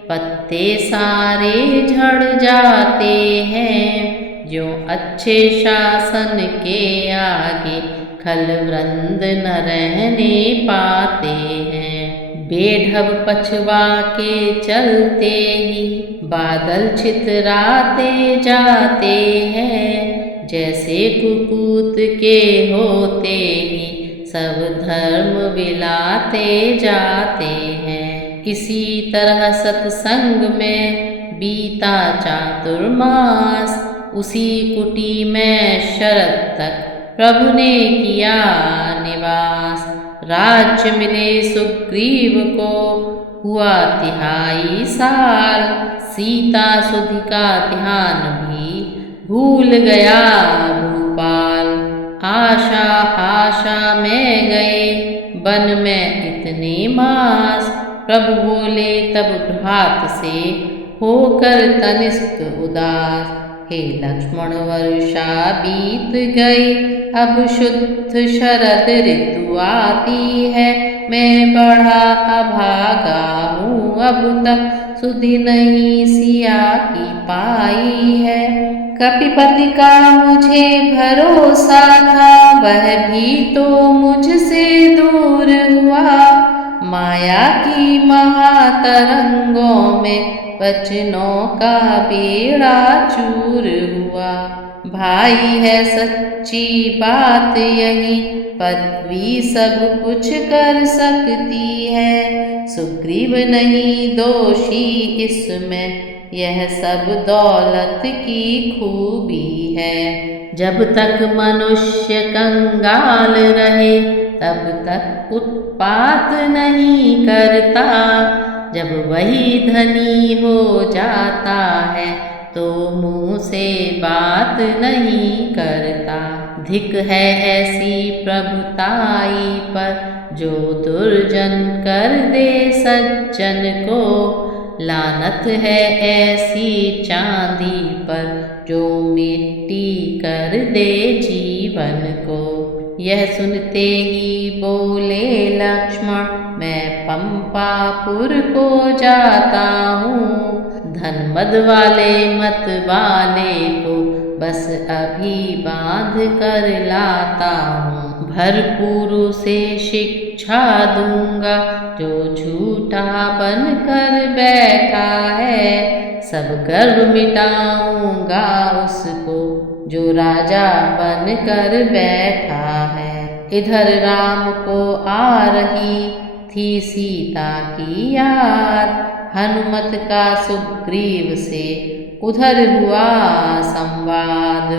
पत्ते सारे झड़ जाते हैं। जो अच्छे शासन के आगे खल वृंद न रहने पाते हैं। बेढब पछवा के चलते ही बादल छितराते जाते हैं। जैसे कुपूत के होते ही सब धर्म विलाते जाते हैं। इसी तरह सत्संग में बीता चातुर्मास, उसी कुटी में शरद तक प्रभु ने किया निवास। राज्य मिले सुग्रीव को हुआ 3 साल, सीता सुधि का ध्यान भी भूल गया भूपाल। आशा आशा में गए वन में इतने मास, प्रभु बोले तब भ्रात से होकर तनिष्क उदास। हे लक्ष्मण वर्षा बीत गई, अब शुद्ध शरद ऋतु आती है। मैं बड़ा अभागा हूँ, अब तक सुधि नहीं सिया की पाई है। कपिपति का मुझे भरोसा था, वह भी तो मुझसे दूर हुआ। माया की महातरंगों में वचनों का बेड़ा चूर हुआ। भाई है सच्ची बात यही, पदवी सब कुछ कर सकती है। सुग्रीव नहीं दोषी इसमें, यह सब दौलत की खूबी है। जब तक मनुष्य कंगाल रहे तब तक उत्पात नहीं करता। जब वही धनी हो जाता है तो मुँह से बात नहीं करता। धिक है ऐसी प्रभुताई पर, जो दुर्जन कर दे सज्जन को। लानत है ऐसी चांदी पर, जो मिट्टी कर दे जीवन को। यह सुनते ही बोले लक्ष्मण, मैं पंपापुर को जाता हूँ। धन मद वाले मत वाले को बस अभी बांध कर लाता हूँ। भरपूर से शिक्षा दूंगा, जो झूठा बन कर बैठा है। सब गर्व मिटाऊंगा उसको, जो राजा बन कर बैठा है। इधर राम को आ रही थी सीता की याद, हनुमत का सुग्रीव से उधर हुआ संवाद।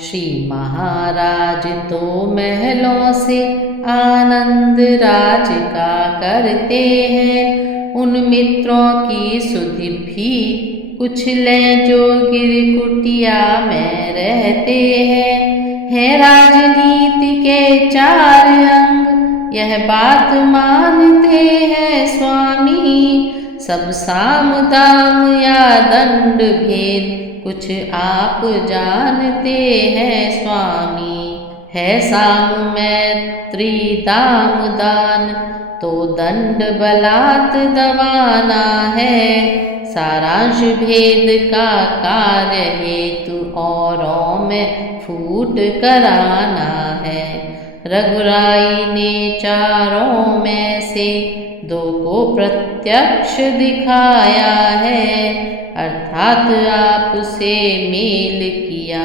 श्री महाराज तो महलों से आनंद राज का करते हैं। उन मित्रों की सुधि भी कुछ ले जो गिर कुटिया में रहते हैं। है राजनीति के 4 अंग, यह बात मानते हैं स्वामी। सब साम दाम या दंड भेद कुछ आप जानते हैं स्वामी। है साम मैत्री दाम दान, तो दंड बलात् दबाना है। सारांश भेद का कार्य हेतु औरों में फूट कराना है। रघुराई ने 4 में से 2 को प्रत्यक्ष दिखाया है। अर्थात आपसे मेल किया,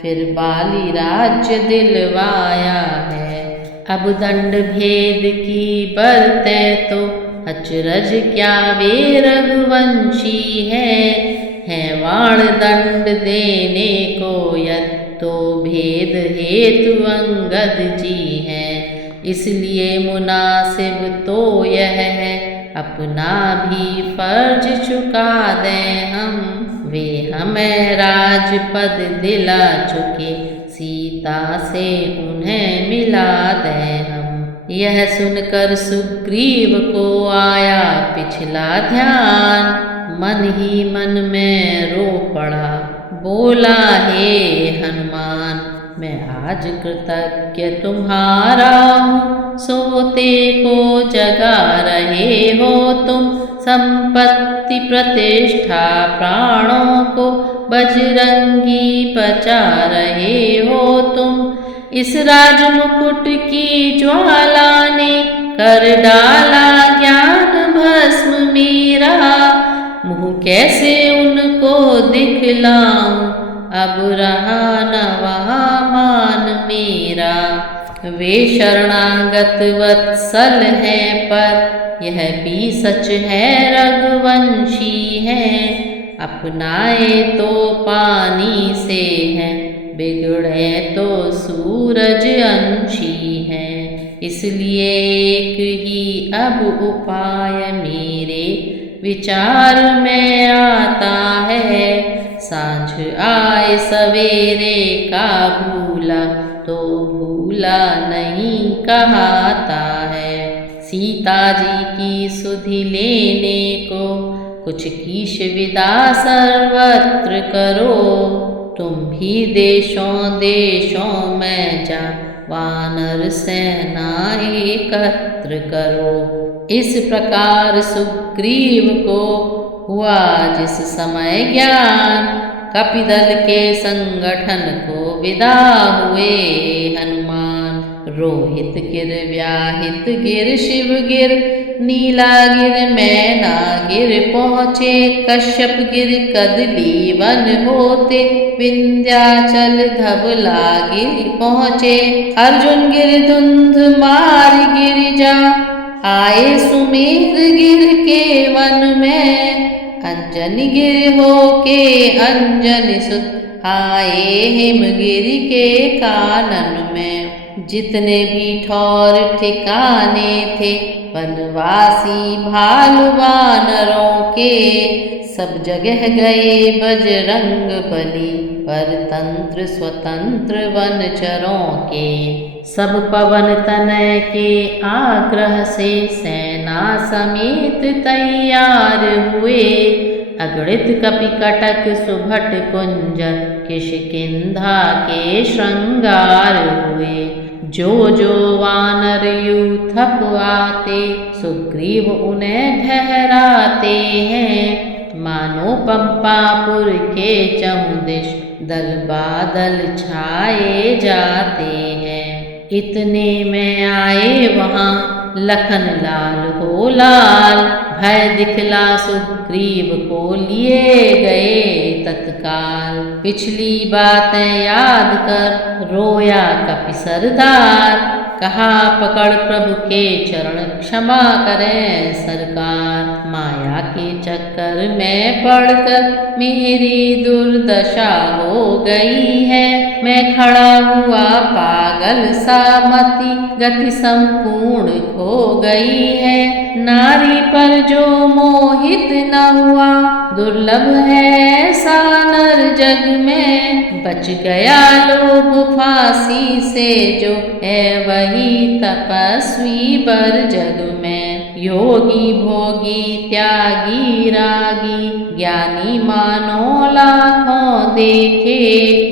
फिर बाली राज्य दिलवाया है। अब दंड भेद की बरतें तो अचरज क्या वे रघुवंशी है वाण दंड देने को यद तो भेद हेतु अंगद जी हैं। इसलिए मुनासिब तो यह है, अपना भी फर्ज चुका दें हम। वे हमें राजपद दिला चुके, सीता से उन्हें मिला दें हम। यह सुनकर सुग्रीव को आया पिछला ध्यान, मन ही मन में रो पड़ा, बोला हे हनुमान, मैं आज कृतज्ञ तुम्हारा हूँ, सोते को जगा रहे हो तुम, संपत्ति प्रतिष्ठा प्राणों को बजरंगी बचा रहे हो तुम। इस राजमुकुट की ज्वाला ने कर डाला ज्ञान भस्म मेरा, मुँह कैसे उनको दिखलाऊं, अब रहा न वहाँ मान मेरा। वे शरणागत वत्सल हैं पर यह भी सच है रघुवंशी है, अपनाए तो पानी से है, बिगड़े तो सूरज अंशी है। इसलिए एक ही अब उपाय मेरे विचार में आता है, सांझ आए सवेरे का भूला तो भूला नहीं कहाता है। सीता जी की सुधि लेने को कुछ कीश विदा सर्वत्र करो, तुम भी देशों देशों में जा वानर सेना एकत्र करो। इस प्रकार सुग्रीव को हुआ जिस समय ज्ञान, कपिदल के संगठन को विदा हुए हनुमान। रोहित गिर व्याहित गिर शिव गिर नीला गिर मैना गिर पहुँचे, कश्यप गिर कदली वन होते, विंध्याचल धवला गिर पहुँचे। अर्जुन गिर धुंध मार गिर जा आए, सुमेर गिर के वन में, अंजन गिर हो के अंजन सुत आए, हिमगिरि के कानन में। जितने भी ठौर ठिकाने थे वनवासी भालु वानरों के, सब जगह गए बजरंग बली, परतंत्र स्वतंत्र वनचरों के। सब पवन तनय के आग्रह से सेना समेत तैयार हुए, अगणित कपि कटक सुभट कुंजन किष्किंधा के श्रृंगार हुए। जो जो वानर यूथप आते, सुग्रीव उन्हें ठहराते हैं, मानो पंपापुर के चहुदिश दल बादल छाए जाते हैं। इतने में आए वहाँ लखन लाल हो लाल, भय दिखला सुग्रीव को लिए गए तत्काल। पिछली बातें याद कर रोया कपि सरदार, कहा पकड़ प्रभु के चरण क्षमा करें सरकार। माया के चक्कर में पड़कर मेरी दुर्दशा हो गई है, मैं खड़ा हुआ पागल सा मति गति संपूर्ण खो गई है। नारी पर जो मोहित न हुआ, दुर्लभ है ऐसा नर जग में। बच गया लोभ फांसी से जो है वही तपस्वी बर जग में। योगी भोगी त्यागी रागी, ज्ञानी मानो लाखों देखे।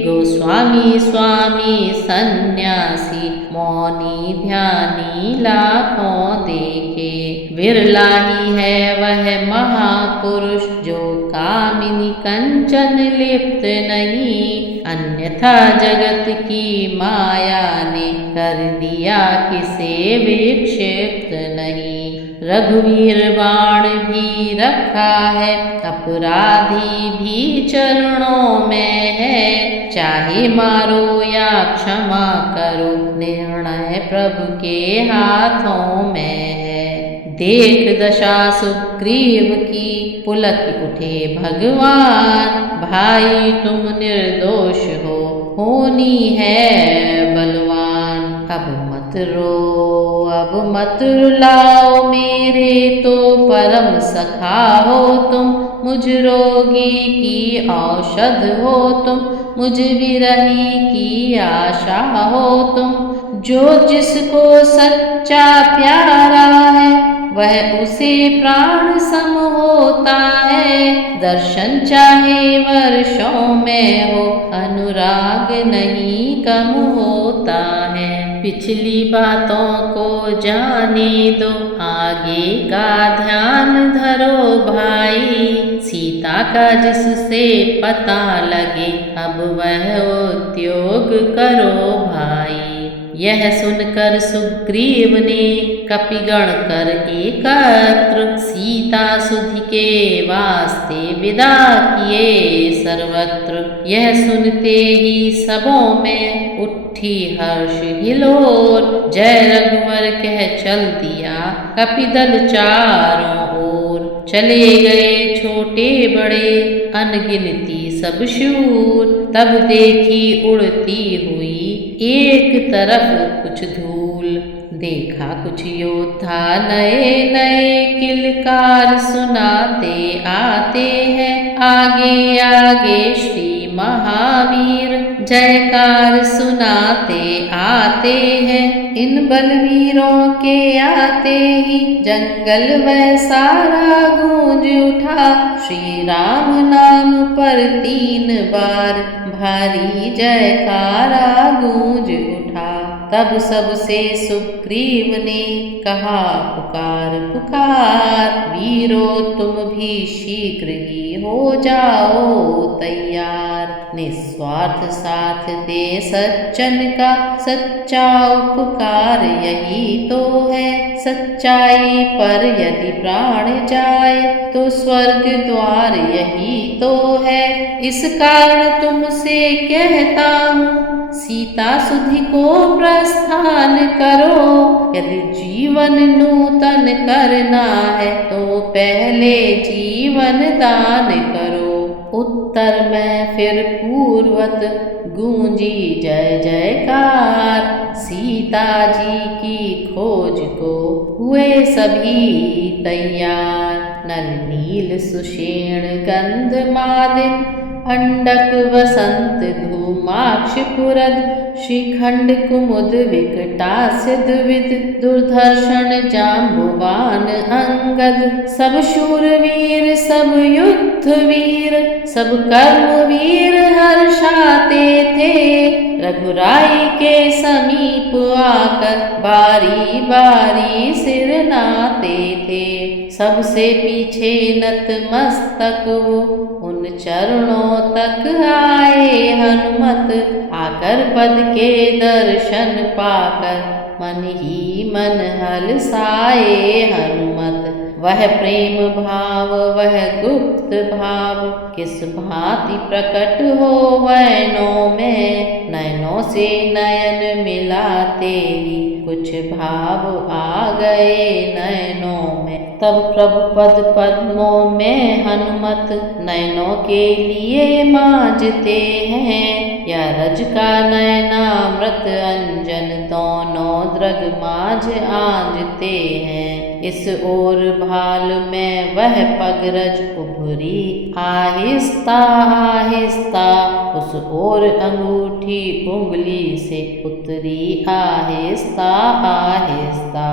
गोस्वामी स्वामी सन्यासी, मौनी ध्यानी लाखों देखे। विरला ही है वह महापुरुष, जो कामिनी कंचन लिप्त नहीं। अन्यथा जगत की माया ने कर दिया किसे विक्षिप्त नहीं। रघुवीर बाण भी रखा है, अपराधी भी चरणों में है। चाहे मारो या क्षमा करो, निर्णय प्रभु के हाथों में है। देख दशा सुग्रीव की पुलक उठे भगवान। भाई तुम निर्दोष हो, होनी है बलवान। अब मत रो अब मत रुलाओ, मेरे तो परम सखा हो तुम। मुझ रोगी की औषध हो तुम, मुझ विरही की आशा हो तुम। जो जिसको सच्चा प्यारा है वह उसे प्राण सम होता है। दर्शन चाहे वर्षों में हो अनुराग नहीं कम होता है। पिछली बातों को जाने दो आगे का ध्यान धरो भाई। सीता का जिससे पता लगे अब वह उद्योग करो भाई। यह सुनकर सुग्रीव ने कपिगण कर एकत्र सीता सुधि के वास्ते विदा किए सर्वत्र। यह सुनते ही सबों में उठी हर्ष हिलोर। जय रघुवर कह चल दिया कपिदल चारों ओर। चले गए छोटे बड़े अनगिनती सब शूर। तब देखी उड़ती हुई एक तरफ कुछ धूल। देखा कुछ योद्धा नए नए किलकार सुनाते आते हैं। आगे आगे श्री महावीर जयकार सुनाते आते हैं। इन बलवीरों के आते ही जंगल वह सारा गूंज उठा। श्री राम नाम पर 3 बार भारी जयकारा गूंज उठा। तब सबसे सुग्रीव ने कहा पुकार पुकार। वीरो तुम भी शीघ्र ही हो जाओ तैयार। निस्वार्थ साथ दे सज्जन का सच्चा उपकार यही तो है। सच्चाई पर यदि प्राण जाए तो स्वर्ग द्वार यही तो है। इस कारण तुमसे कहता हूँ सीता सुधि को प्रस्थान करो। यदि जीवन नूतन करना है तो पहले जीवन दान करो। उत्तर में फिर पूर्वत गूंजी जय जयकार। सीता जी की खोज को हुए सभी तैयार। नल नील सुषेण गंध मादिन अंडक वसंत धूमाक्ष पुरद। श्रीखंड कुमुद विकटास्य द्विविध। दुर्धर्षण जाम्बुवान अंगद। सब शूरवीर सब युद्ध वीर सब कर्म वीर हर्षाते थे। रघुराई के समीप आकर बारी बारी सिर नाते थे। सबसे पीछे नतमस्तक वो उन चरणों तक आए हनुमत। आकर पद के दर्शन पाकर मन ही मन हलसाए हनुमत। वह प्रेम भाव वह गुप्त भाव किस भांति प्रकट हो नयनों में। नयनों से नयन मिलाते ही कुछ भाव आ गए नयनों में। तब प्रभु पद पद्मों में हनुमत नयनों के लिए मांजते हैं। या रज का नयनामृत अंजन दोनों द्रग मांझ आंजते हैं। इस ओर भाल में वह पगरज उभरी आहिस्ता आहिस्ता। उस ओर अंगूठी उंगली से उतरी आहिस्ता आहिस्ता।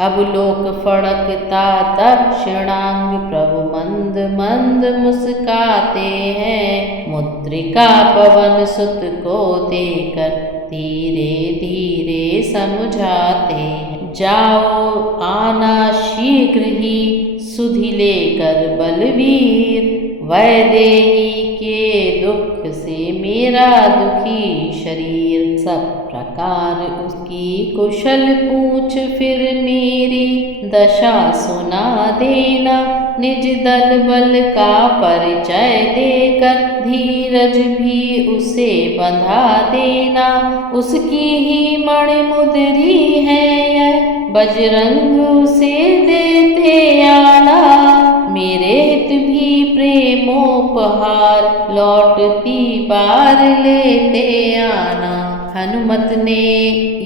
अब लोक फड़कता दक्षिणांग प्रभु मंद मंद मुस्काते हैं। मुद्रिका पवन सुत को देकर धीरे धीरे समझाते हैं। जाओ आना शीघ्र ही सुधि लेकर बलवीर। वैदेही के दुख से मेरा दुखी शरीर। सब प्रकार उसकी कुशल पूछ फिर मेरी दशा सुना देना। निज दल बल का परिचय देकर धीरज भी उसे बंधा देना। उसकी ही मणिमुद्री है यह बजरंग उसे देते आना। मेरे हित भी प्रेमोपहार लौटती बार लेते आना। हनुमत ने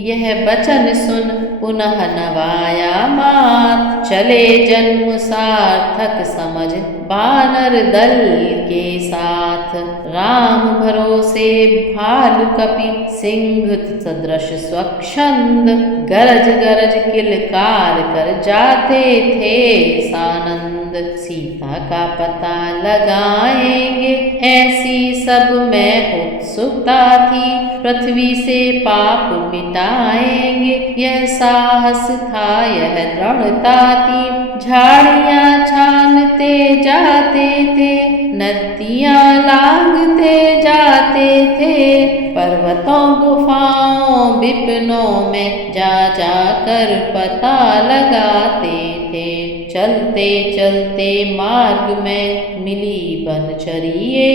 यह वचन सुन पुनः नवाया मात। चले जन्म सार्थक समझ वानर दल के साथ। राम भरोसे भालू कपि सिंह सदृश स्वच्छंद, गरज गरज किलकार कर जाते थे सानंद। सीता का पता लगाएंगे ऐसी सब में उत्सुकता थी, पृथ्वी से पाप मिटाएंगे यह साहस था यह दृढ़ता थी। झाड़ियां छानते जाते थे, नदियां लांघते जाते थे, पर्वतों गुफाओं विपिनों में जा कर पता लगाते थे। चलते चलते मार्ग में मिली बनचरिए,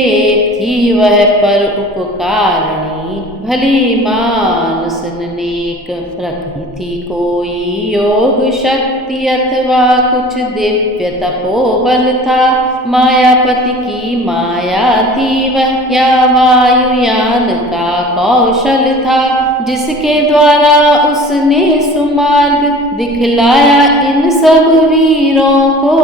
थी वह पर उपकारणी भली मानस नेक। रखी थी कोई योग शक्ति अथवा कुछ दिव्य तपोबल था, मायापति की माया थी वह या वायुयान का कौशल था, जिसके द्वारा उसने सुमार्ग दिखलाया इन सब वीरों को।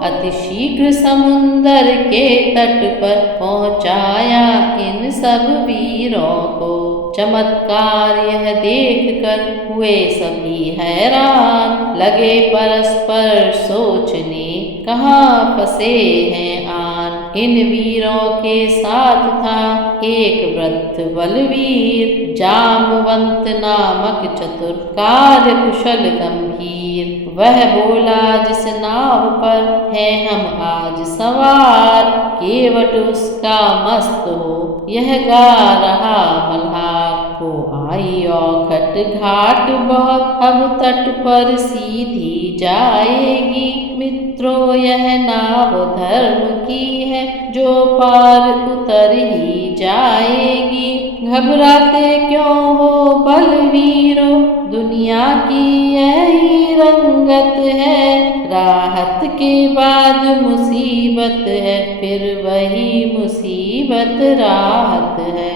अति शीघ्र समुंदर के तट पर पहुंचाया इन सब वीरों को। चमत्कार यह देख कर हुए सभी हैरान, लगे परस्पर सोचने कहाँ फंसे हैं आन। इन वीरों के साथ था एक वृद्ध बलवीर, जामवंत नामक चतुर कार्य कुशल गंभीर। वह बोला जिस नाव पर है हम आज सवार, केवट उसका मस्त हो यह गा रहा मल्हार। को आई औखट घाट बहुत अब तट पर सीधी जाएगी, मित्रों यह नाव धर्म की है जो पार उतर ही जाएगी। घबराते क्यों हो बलवीरो, दुनिया की यही रंगत है, राहत के बाद मुसीबत है फिर वही मुसीबत राहत है।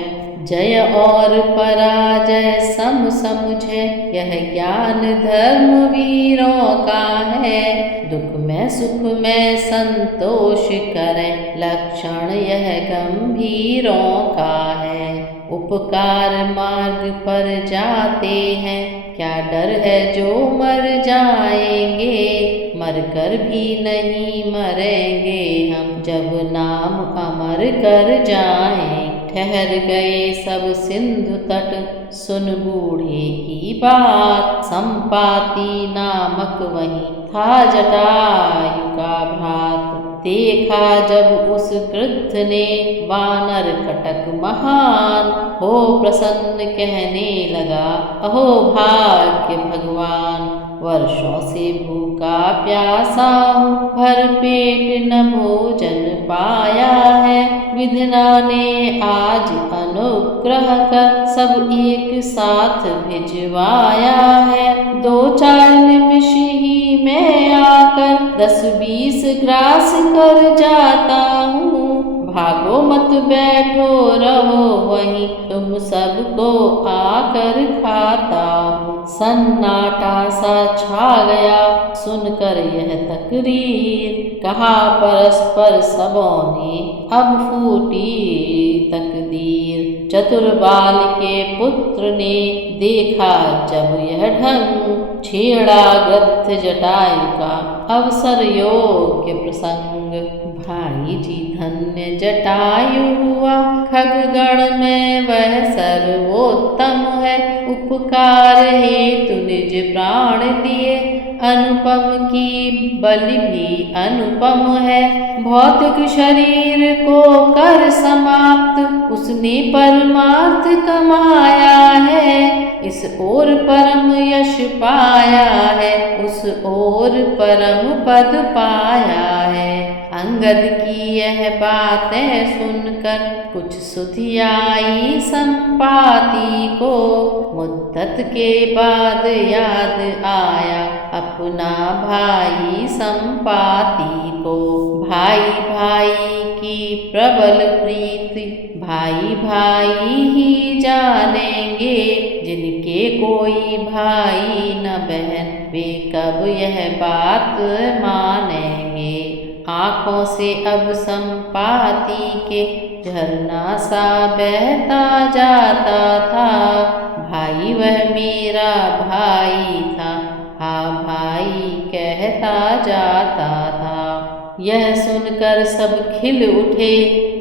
जय और पराजय सम समझे यह ज्ञान धर्म वीरों का है, दुख में सुख में संतोष करें लक्षण यह गंभीरों का है। उपकार मार्ग पर जाते हैं क्या डर है जो मर जाएंगे, मर कर भी नहीं मरेंगे हम जब नाम अमर कर जाएं। ठहर गए सब सिंधु तट सुन बूढ़े की बात, संपाति नामक वहीं था जटायु का भ्रात। देखा जब उस वृद्ध ने वानर कटक महान, हो प्रसन्न कहने लगा अहो भाग्य भगवान। वर्षों से भूखा प्यासा हूँ भर पेट न भोजन पाया है, विधना ने आज अनुग्रह कर सब एक साथ भिजवाया है। 2-4 निमिष ही मैं आकर 10-20 ग्रास कर जाता हूँ, भागो मत बैठो रहो वहीं तुम सबको आकर खाता हूँ। सन्नाटा सा छा गया सुनकर यह तकरीर, कहा परस्पर सबों ने अब फूटी तकदीर। चतुर बाल के पुत्र ने देखा जब यह ढंग, छेड़ा ग्रथ जटायु का अवसर योग्य प्रसंग। भाई जी धन्य जटायु हुआ खगगण में वह सर्वोत्तम है, उपकार हेतु निज प्राण दिए अनुपम की बलि भी अनुपम है। भौतिक शरीर को कर समाप्त उसने परमार्थ कमाया है, इस ओर परम यश पाया है उस ओर परम पद पाया है। अंगद की यह बातें सुनकर कुछ सुधि आई संपाति को, मुद्दत के बाद याद आया अपना भाई संपाति को। भाई भाई की प्रबल प्रीति भाई भाई ही जानेंगे, जिनके कोई भाई न बहन वे कब यह बात मानेंगे। आँखों से अब संपाति के झरना सा बहता जाता था। भाई वह मेरा भाई था, हाँ भाई कहता जाता था। यह सुनकर सब खिल उठे,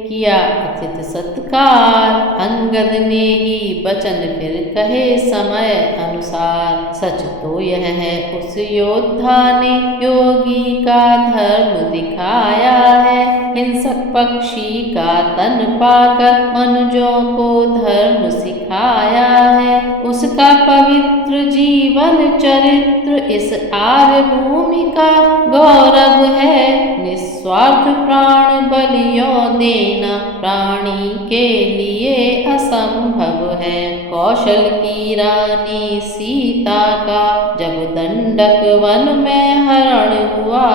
किया अतिथि सत्कार। अंगद ने ही वचन फिर कहे समय अनुसार। सच तो यह है उस योद्धा ने योगी का धर्म दिखाया है। हिंसक पक्षी का तन पाकर मनुजों को धर्म सिखाया है। उसका पवित्र जीवन चरित्र इस आर्य भूमि का गौरव है। निस्वार्थ प्राण बलियों देना प्राणी के लिए असंभव है। कौशल की रानी सीता का जब दंडक वन में हरण हुआ,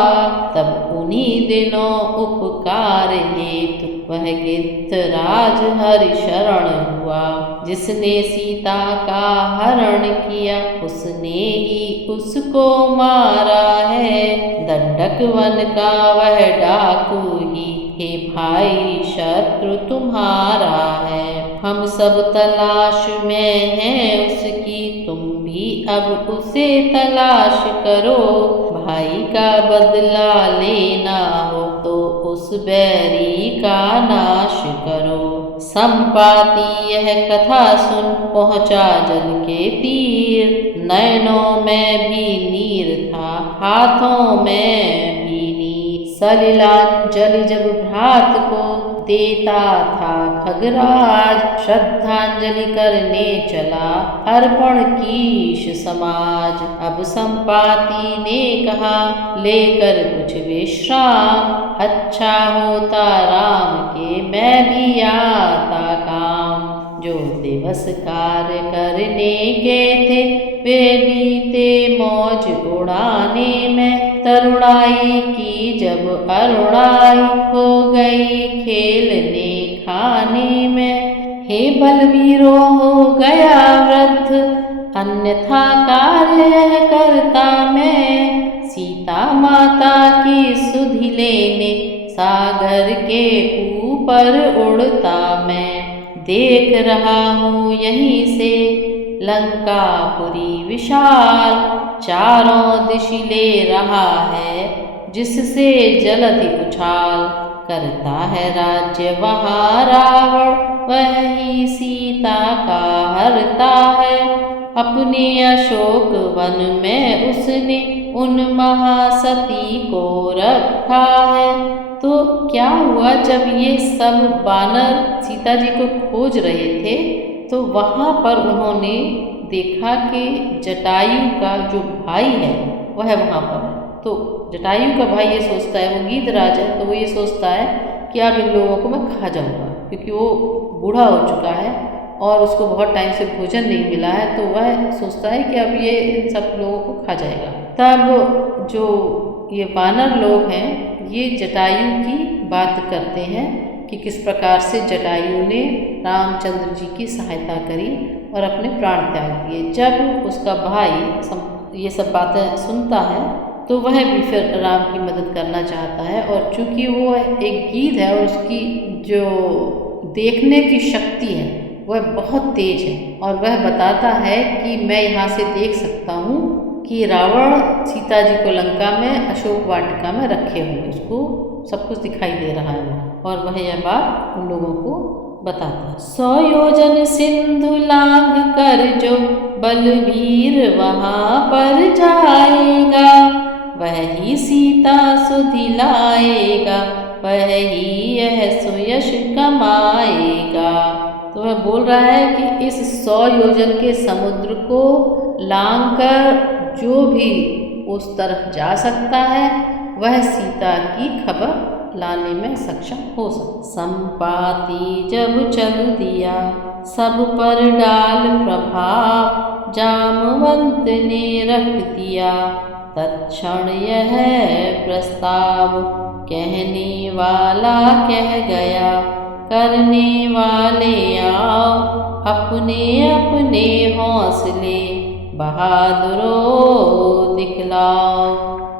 तब उन्हीं दिनों उपकार हेतु वह गिद्धराज हरि शरण हुआ। जिसने सीता का हरण किया उसने ही उसको मारा है। दंडक वन का वह डाकू ही हे भाई शत्रु तुम्हारा है। हम सब तलाश में हैं उसकी, तुम भी अब उसे तलाश करो। भाई का बदला लेना हो तो उस बैरी का नाश करो। संपाति यह कथा सुन पहुँचा जल के तीर। नयनों में भी नीर था, हाथों में भी नीर। सलिलांजलि जब भ्रात को देता था खगराज, श्रद्धांजलि करने चला अर्पण कीश समाज। अब संपाति ने कहा लेकर कुछ विश्राम, अच्छा होता राम के मैं भी आता काम। जो दिवस कार्य करने गए थे वे बीते मौज उड़ाने में। तरुणाई की जब अरुणाई हो गई खेलने खाने में। हे बलवीरों हो गया वृद्ध अन्यथा कार्य करता मैं। सीता माता की सुधि लेने सागर के ऊपर उड़ता मैं। देख रहा हूँ यहीं से लंकापुरी विशाल, चारों दिश ले रहा है जिससे जलधि उछाल। करता है राज्य वहाँ रावण, वही सीता का हरता है। अपने अशोक वन में उसने उन महासती को रखा है। तो क्या हुआ जब ये सब वानर सीता जी को खोज रहे थे तो वहाँ पर उन्होंने देखा कि जटायु का जो भाई है वह वहाँ पर है। तो जटायु का भाई ये सोचता है, वो गिद्धराज है, तो वो ये सोचता है कि अब इन लोगों को मैं खा जाऊँगा, क्योंकि वो बूढ़ा हो चुका है और उसको बहुत टाइम से भोजन नहीं मिला है। तो वह सोचता है कि अब ये इन सब लोगों को खा जाएगा। तब जो ये वानर लोग हैं ये जटायु की बात करते हैं कि किस प्रकार से जटायु ने रामचंद्र जी की सहायता करी और अपने प्राण त्याग दिए। जब उसका भाई ये सब बातें सुनता है तो वह भी फिर राम की मदद करना चाहता है। और चूंकि वो एक गीध है और उसकी जो देखने की शक्ति है वह बहुत तेज है, और वह बताता है कि मैं यहाँ से देख सकता हूँ कि रावण सीता जी को लंका में अशोक वाटिका में रखे हुए, उसको सब कुछ दिखाई दे रहा है और वह यह बात उन लोगों को बताता है। 100 योजन सिंधु लांघ कर जो बलवीर वहाँ पर जाएगा, वही सीता सुधि लाएगा, वही यह सुयश कमाएगा। तो वह बोल रहा है कि इस 100 योजन के समुद्र को लांघ कर जो भी उस तरफ जा सकता है वह सीता की खबर लाने में सक्षम हो सकता। संपाति जब चल दिया सब पर डाल प्रभाव, जामवंत ने रख दिया तत्क्षण यह प्रस्ताव। कहने वाला कह गया करने वाले आओ, अपने अपने हौसले बहादुरों दिखलाओ।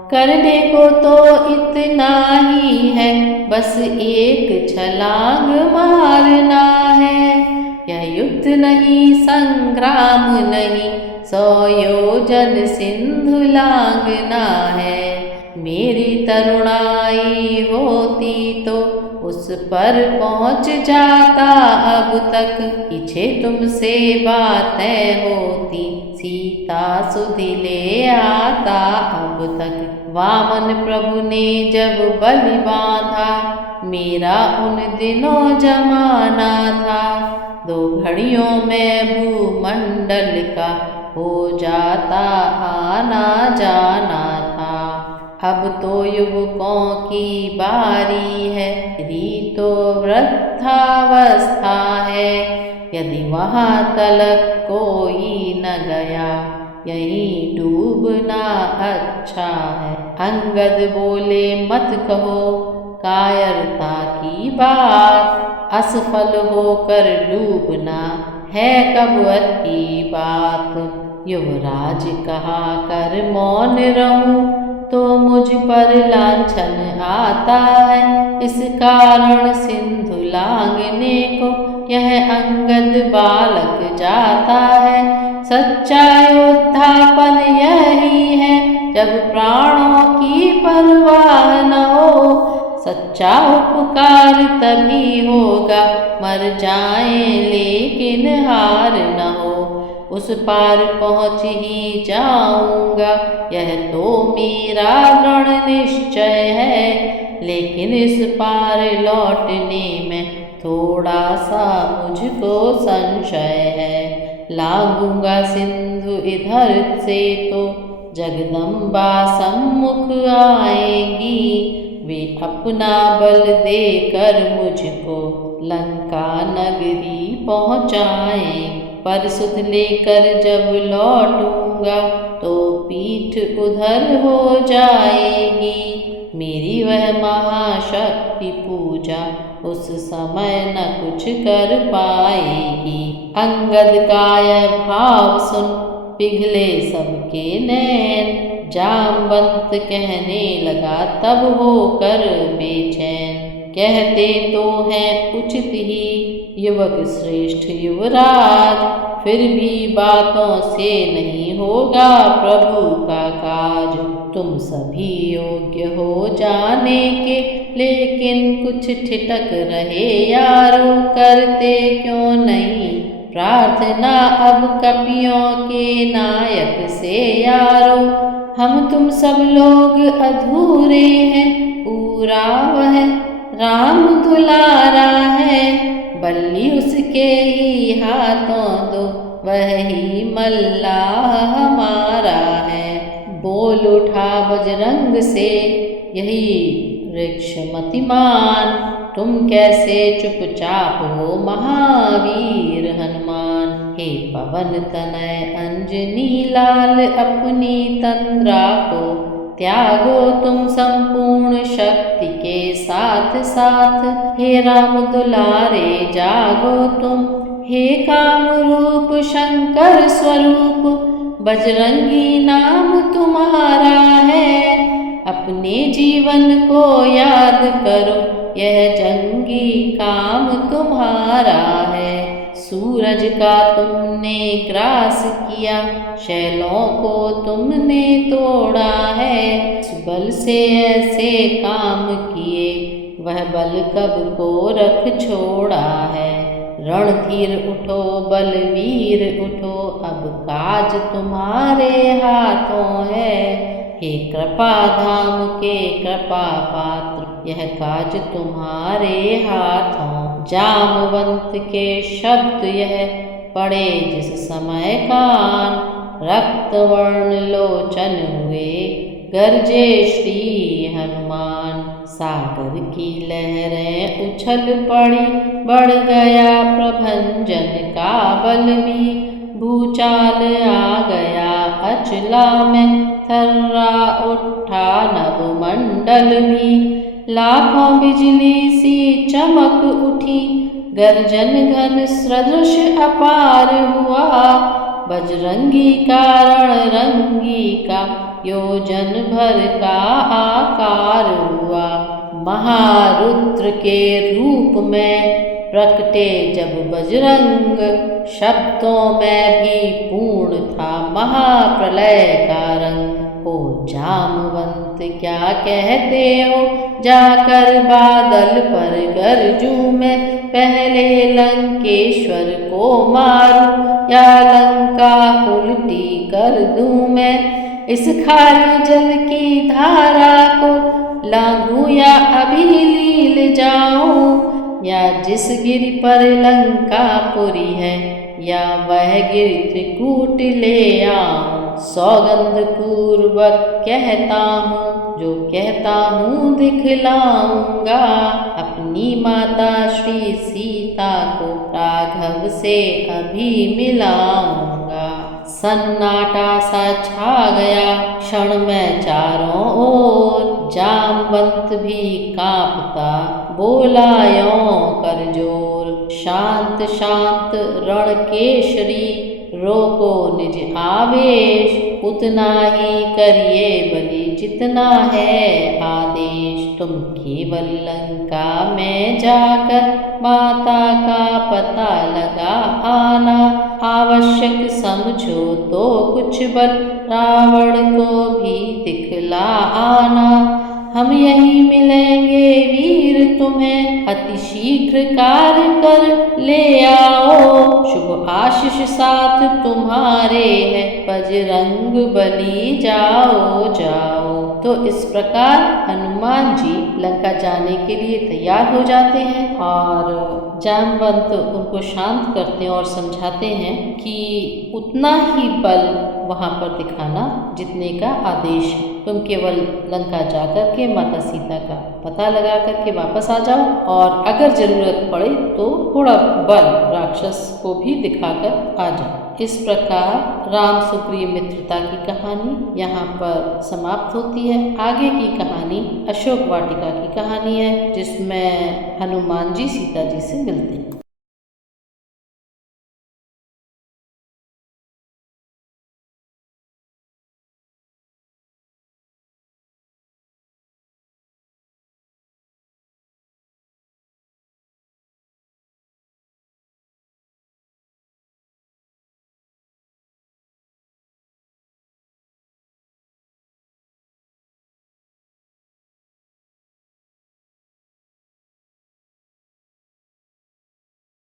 करने को तो इतना ही है, बस एक छलांग मारना है। यह युद्ध नहीं, संग्राम नहीं, 100 योजन सिंधु लांघना है। मेरी तरुणाई होती तो उस पर पहुँच जाता अब तक, पीछे तुमसे बातें होती, सीता सुधि ले आता अब तक। वामन प्रभु ने जब बलि बांधा, मेरा उन दिनों जमाना था। 2 घड़ियों में भूमंडल का हो जाता आना जाना था। अब तो युवकों की बारी है, मेरी तो वृद्धावस्था है। यदि वहाँ तलक कोई न गया, यहीं डूबना अच्छा है। अंगद बोले मत कहो कायरता की बात, असफल होकर डूबना है कब अच्छी बात। युवराज कहा कर मौन रहूं तो मुझ पर लांछन आता है, इस कारण सिंधु लांघने को यह अंगद बालक जाता है। सच्चा योद्धापन यही है, जब प्राणों की परवाह न हो। सच्चा उपकार तभी होगा, मर जाएं लेकिन हार न हो। उस पार पहुँच ही जाऊंगा, यह तो मेरा दृढ़ निश्चय है। लेकिन इस पार लौटने में थोड़ा सा मुझको संशय है। लांघूंगा सिंधु इधर से तो जगदम्बा सम्मुख आएंगी, वे अपना बल देकर मुझको लंका नगरी पहुँचाएंगी। पर सुध लेकर जब लौटूंगा तो पीठ उधर हो जाएगी, मेरी वह महाशक्ति पूजा उस समय न कुछ कर पाएगी। अंगद का यह भाव सुन पिघले सबके नैन, जामवंत कहने लगा तब होकर बेचैन। कहते तो हैं उचित ही युवक श्रेष्ठ युवराज, फिर भी बातों से नहीं होगा प्रभु का काज। तुम सभी योग्य हो जाने के, लेकिन कुछ ठिठक रहे यारो, करते क्यों नहीं प्रार्थना अब कपियों के नायक से यारो। हम तुम सब लोग अधूरे हैं, पूरा वह राम दुलारा है। बल्ली उसके ही हाथों दो, वही मल्लाह हमारा है। बोल उठा बजरंग से यही ऋक्षमतिमान, तुम कैसे चुपचाप हो महावीर हनुमान। हे पवन तनय अंजनी लाल, अपनी तंद्रा को त्यागो तुम संपूर्ण शक्ति के साथ साथ। हे राम दुलारे जागो तुम, हे काम रूप शंकर स्वरूप, बजरंगी नाम तुम्हारा है। अपने जीवन को याद करो, यह जंगी काम तुम्हारा है। सूरज का तुमने ग्रास किया, शैलों को तुमने तोड़ा है। उस बल से ऐसे काम किए, वह बल कब को रख छोड़ा है। रणधीर उठो बलवीर उठो, अब काज तुम्हारे हाथों है। हे कृपा धाम के कृपा पात्र, यह काज तुम्हारे हाथों। जामवंत के शब्द यह पड़े जिस समय कान, रक्त वर्ण लोचन हुए गरजे श्री हनुमान। सागर की लहरें उछल पड़ी, बढ़ गया प्रभंजन का बल भी। भूचाल आ गया अचला में, थर्रा उठा नभ मंडल भी। लाखों बिजली सी चमक उठी, गर्जन घन सदृश अपार हुआ। बजरंगी का रणरंगी का योजन भर का आकार हुआ। महारुद्र के रूप में प्रकटे जब बजरंग, शब्दों में भी पूर्ण था महाप्रलय का रंग। ओ जामवंत क्या कहते हो, जाकर बादल पर गरजूं मैं, पहले लंकेश्वर को मारूं या लंका उल्टी कर दूं मैं। इस खारे जल की धारा को लांघूं या अभी लील जाऊं, या जिस गिरि पर लंकापुरी है, या वह गिरि त्रिकूट ले आऊं। सौगंध पूर्वक कहता हूँ, जो कहता हूँ दिखलाऊंगा, अपनी माता श्री सीता को राघव से अभी मिलाऊंगा। सन्नाटा सा छा गया क्षण में चारों ओर, जामवंत भी कांपता बोला यों कर जोर। शांत शांत रणकेशरी रोको निज आवेश, उतना ही करिए बलि जितना है आदेश। तुम केवल लंका में जाकर माता का पता लगा आना, आवश्यक समझो तो कुछ बल रावण को भी दिखला आना। हम यहीं मिलेंगे वीर तुम्हें, अति शीघ्र कार्य कर ले आओ। शुभ आशीष साथ तुम्हारे है, बजरंग बली जाओ जाओ। तो इस प्रकार हनुमान जी लंका जाने के लिए तैयार हो जाते हैं और जामवंत उनको शांत करते हैं और समझाते हैं कि उतना ही बल वहाँ पर दिखाना जितने का आदेश है। तुम केवल लंका जाकर के माता सीता का पता लगा करके वापस आ जाओ, और अगर जरूरत पड़े तो थोड़ा बल राक्षस को भी दिखाकर आ जाओ। इस प्रकार राम सुग्रीव मित्रता की कहानी यहाँ पर समाप्त होती है। आगे की कहानी अशोक वाटिका की कहानी है, जिसमें हनुमान जी सीता जी से मिलते हैं।